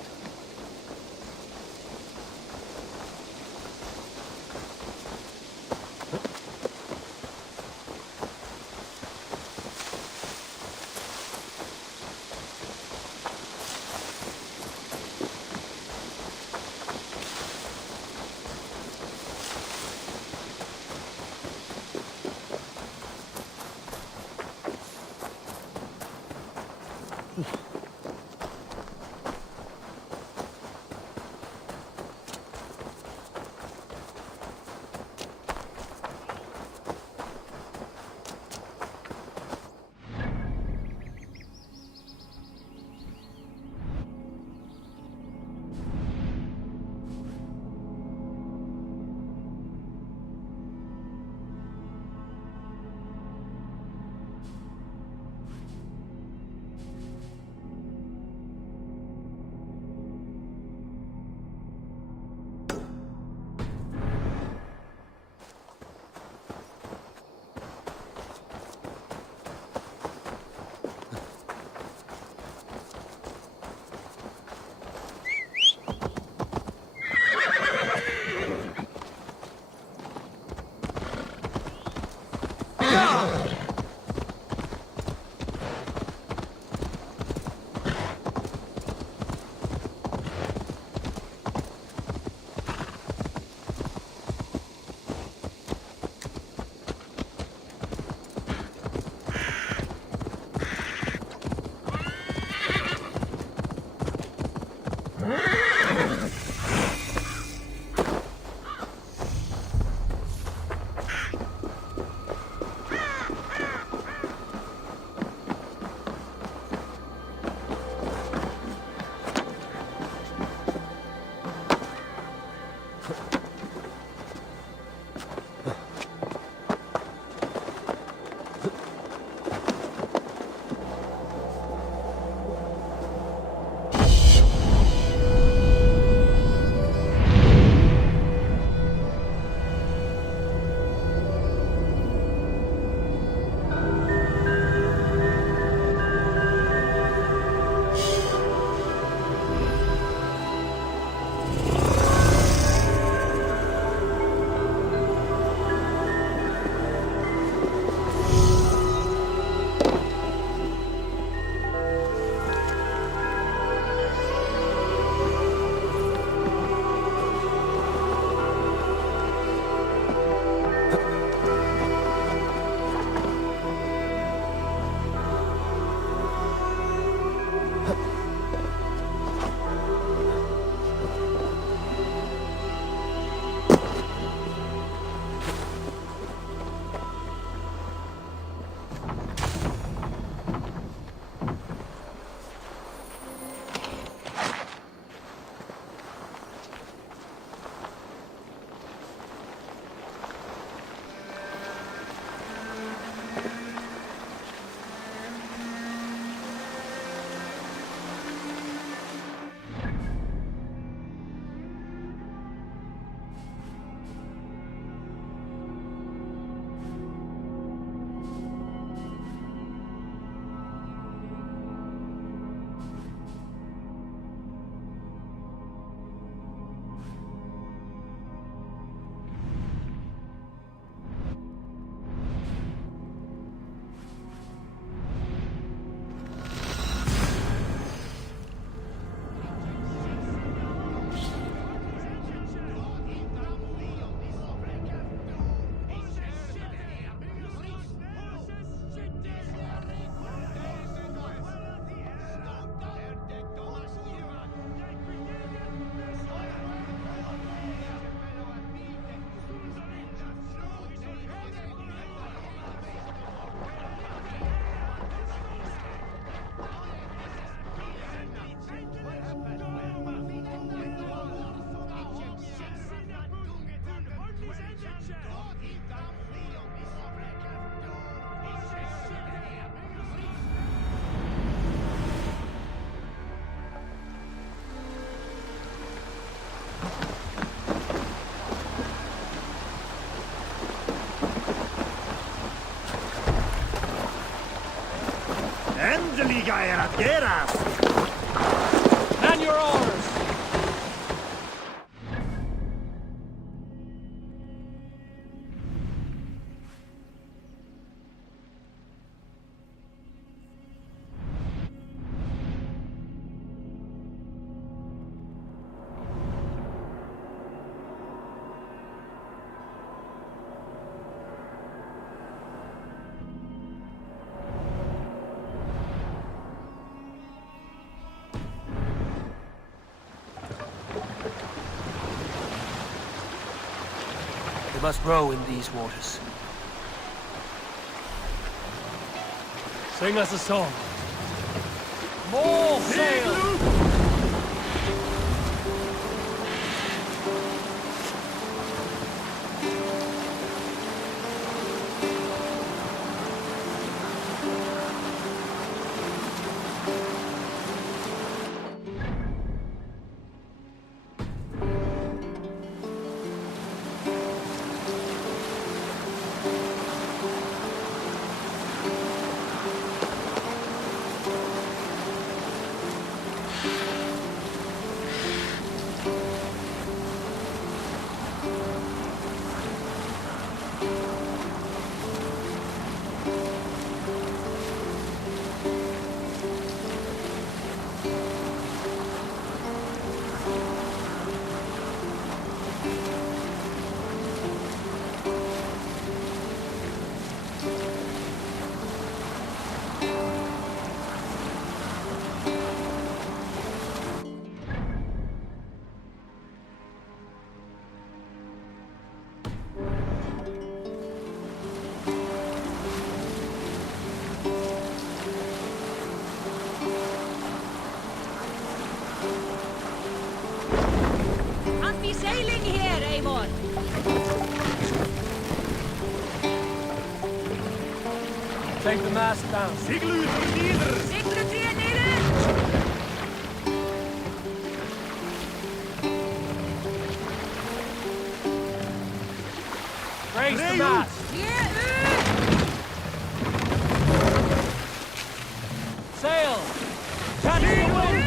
Äntliga är att geras! Man your orders! We must row in these waters. Sing us a song. More sail! Anti-sailing here, Eivor! Take the mast down. Siglut nieder! Siglut weer neder! Raise the mast! Sail! Catch the wind!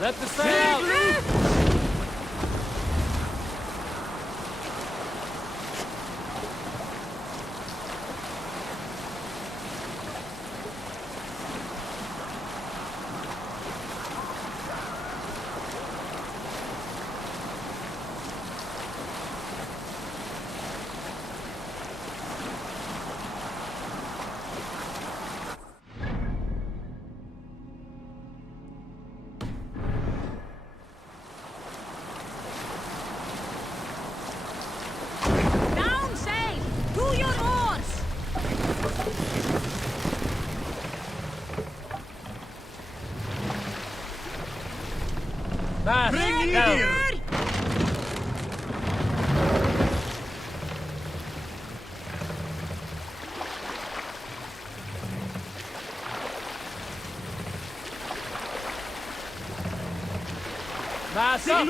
Let the sail out! Down sail! To your oars! Mast down! Mast up!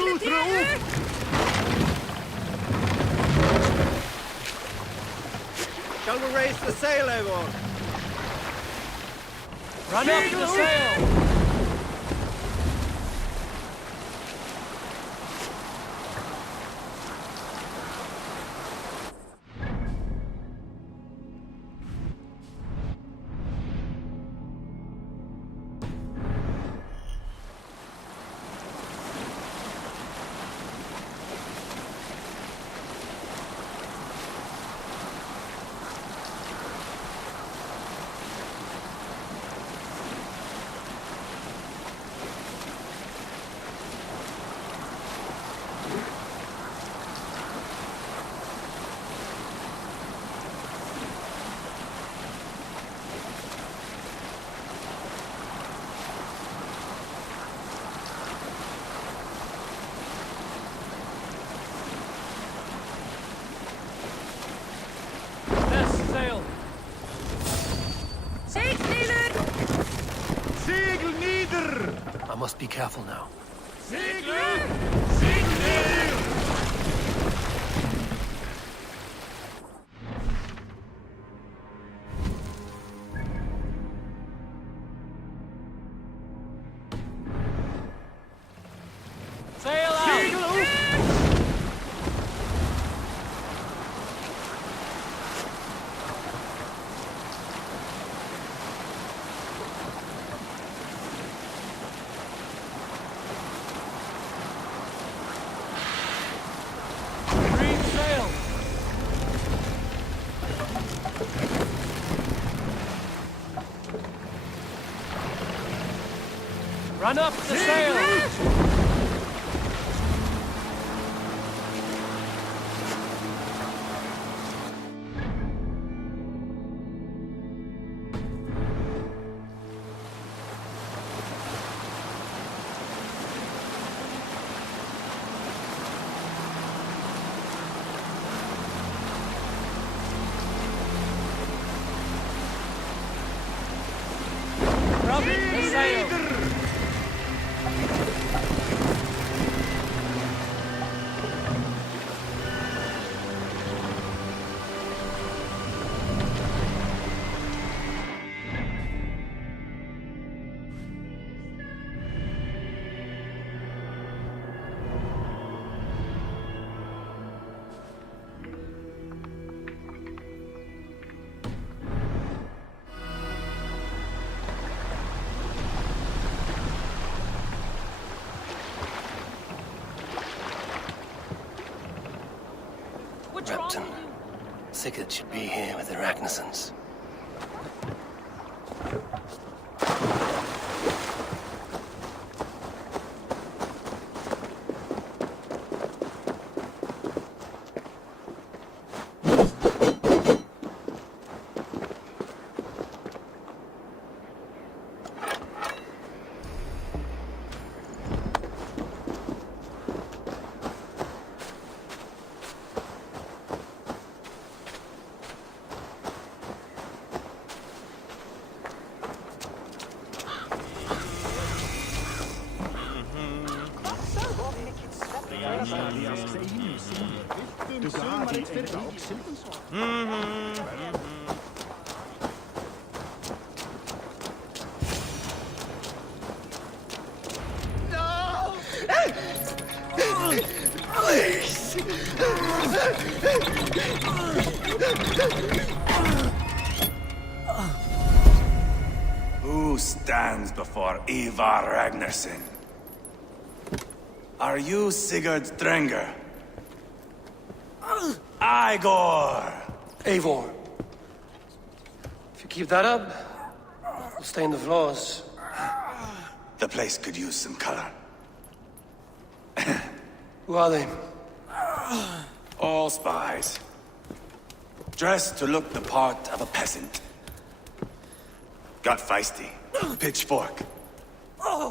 Shall we raise the sail, Eivor? Run up the sail! Must be careful now. Sail out! Green sail! Run up the sail! Drop the sail! Repton, Sigurd should be here with the Ragnarsons. Who stands before Ivar Ragnarsson? Are you Sigurd Drenger? Igor! Eivor. If you keep that up, we'll stain the floors. The place could use some color. Who are they? All spies. Dressed to look the part of a peasant. Got feisty. Pitchfork.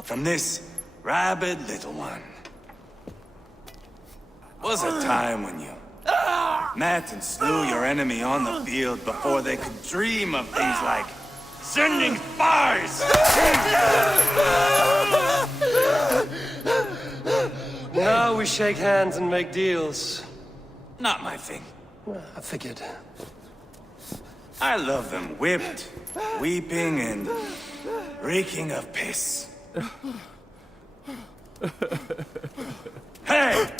From this rabid little one. Was a time when you met and slew your enemy on the field before they could dream of things like sending spies! Now we shake hands and make deals. Not my thing. I figured. I love them whipped, weeping, and reeking of piss. Hey!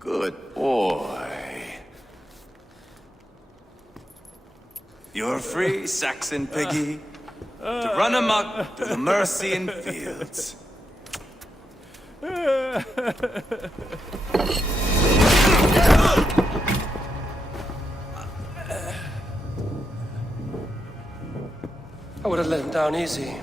Good boy. You're free, Saxon piggy, to run amok to the Mercian fields. I would have let him down easy.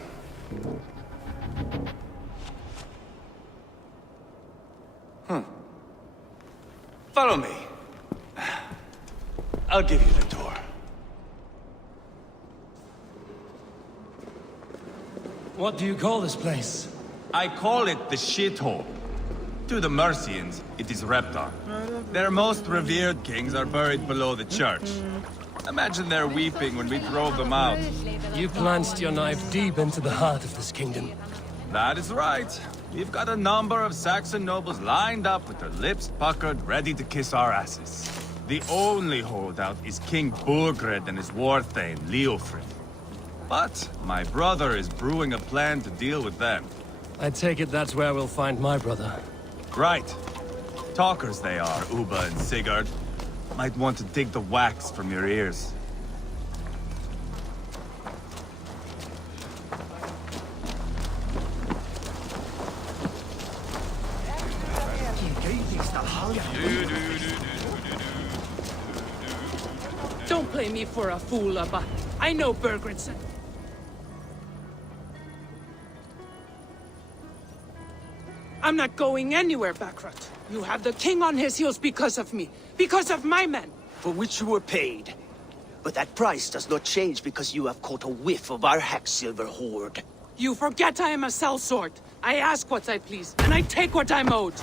Follow me. I'll give you the tour. What do you call this place? I call it the shithole. To the Mercians, it is Reptar. Their most revered kings are buried below the church. Imagine their weeping when we drove them out. You plunged your knife deep into the heart of this kingdom. That is right. We've got a number of Saxon nobles lined up with their lips puckered, ready to kiss our asses. The only holdout is King Burgred and his war thane, Leofrid. But my brother is brewing a plan to deal with them. I take it that's where we'll find my brother. Right. Talkers they are, Uba and Sigurd. Might want to dig the wax from your ears. Don't play me for a fool, Abba. I know Bergredson. I'm not going anywhere, Backrot. You have the king on his heels because of me. Because of my men. For which you were paid. But that price does not change because you have caught a whiff of our Hacksilver hoard. You forget I am a sellsword. I ask what I please, and I take what I'm owed.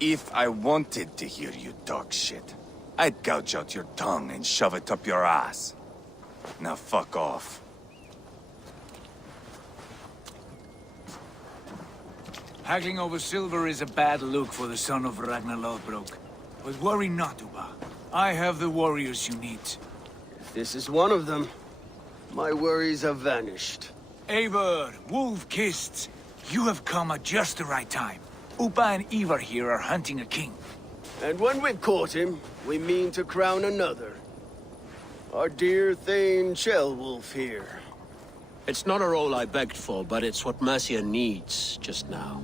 If I wanted to hear you talk shit, I'd gouge out your tongue and shove it up your ass. Now fuck off. Haggling over silver is a bad look for the son of Ragnar Lothbrok. But worry not, Uba. I have the warriors you need. If this is one of them, my worries have vanished. Eivor, Wolf-Kissed, you have come at just the right time. Uba and Ivar here are hunting a king. And when we've caught him, we mean to crown another. Our dear Thane Ceolwulf here. It's not a role I begged for, but it's what Mercia needs just now.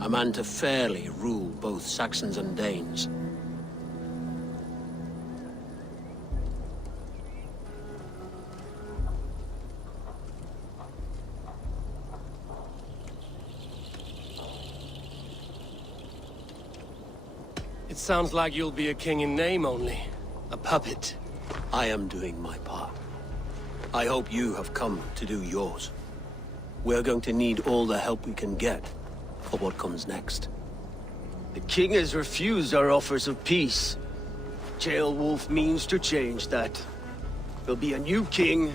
A man to fairly rule both Saxons and Danes. It sounds like you'll be a king in name only. A puppet. I am doing my part. I hope you have come to do yours. We're going to need all the help we can get for what comes next. The king has refused our offers of peace. Ceolwulf means to change that. There'll be a new king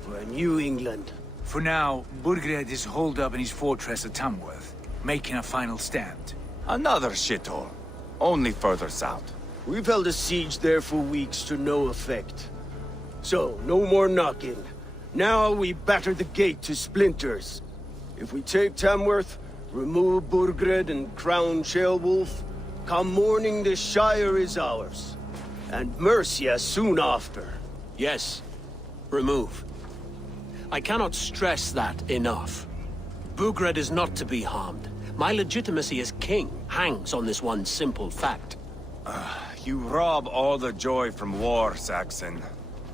for a new England. For now, Burgred is holed up in his fortress at Tamworth, making a final stand. Another shithole. Only further south. We've held a siege there for weeks to no effect. So, no more knocking. Now we batter the gate to splinters. If we take Tamworth, remove Burgred and crown Ceolwulf, come morning the Shire is ours. And Mercia soon after. Yes, remove. I cannot stress that enough. Burgred is not to be harmed. My legitimacy as king hangs on this one simple fact. You rob all the joy from war, Saxon.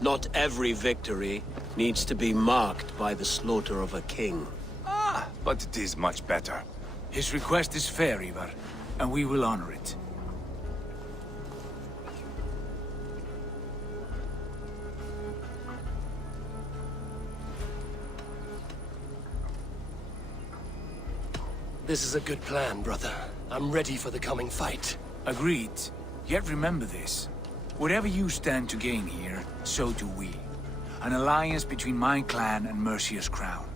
Not every victory needs to be marked by the slaughter of a king. But it is much better. His request is fair, Ivar, and we will honor it. This is a good plan, brother. I'm ready for the coming fight. Agreed. Yet remember this. Whatever you stand to gain here, so do we. An alliance between my clan and Mercia's crown.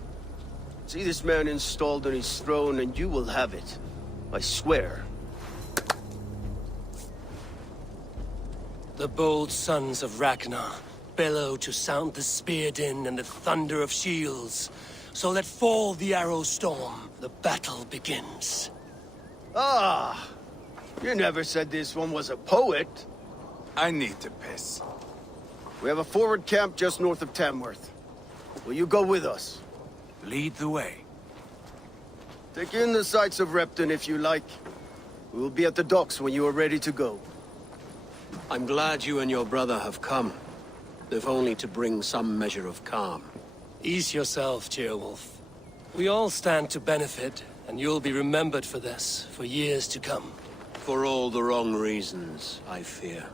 See this man installed on his throne and you will have it. I swear. The bold sons of Ragnar bellow to sound the spear din and the thunder of shields. So let fall the arrow storm. The battle begins. Ah! You never said this one was a poet. I need to piss. We have a forward camp just north of Tamworth. Will you go with us? Lead the way. Take in the sights of Repton if you like. We will be at the docks when you are ready to go. I'm glad you and your brother have come, if only to bring some measure of calm. Ease yourself, Ceolwulf. We all stand to benefit, and you'll be remembered for this, for years to come. For all the wrong reasons, I fear.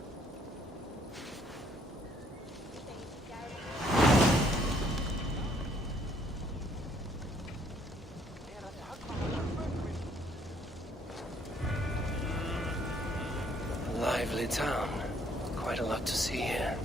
lively town. Quite a lot to see here.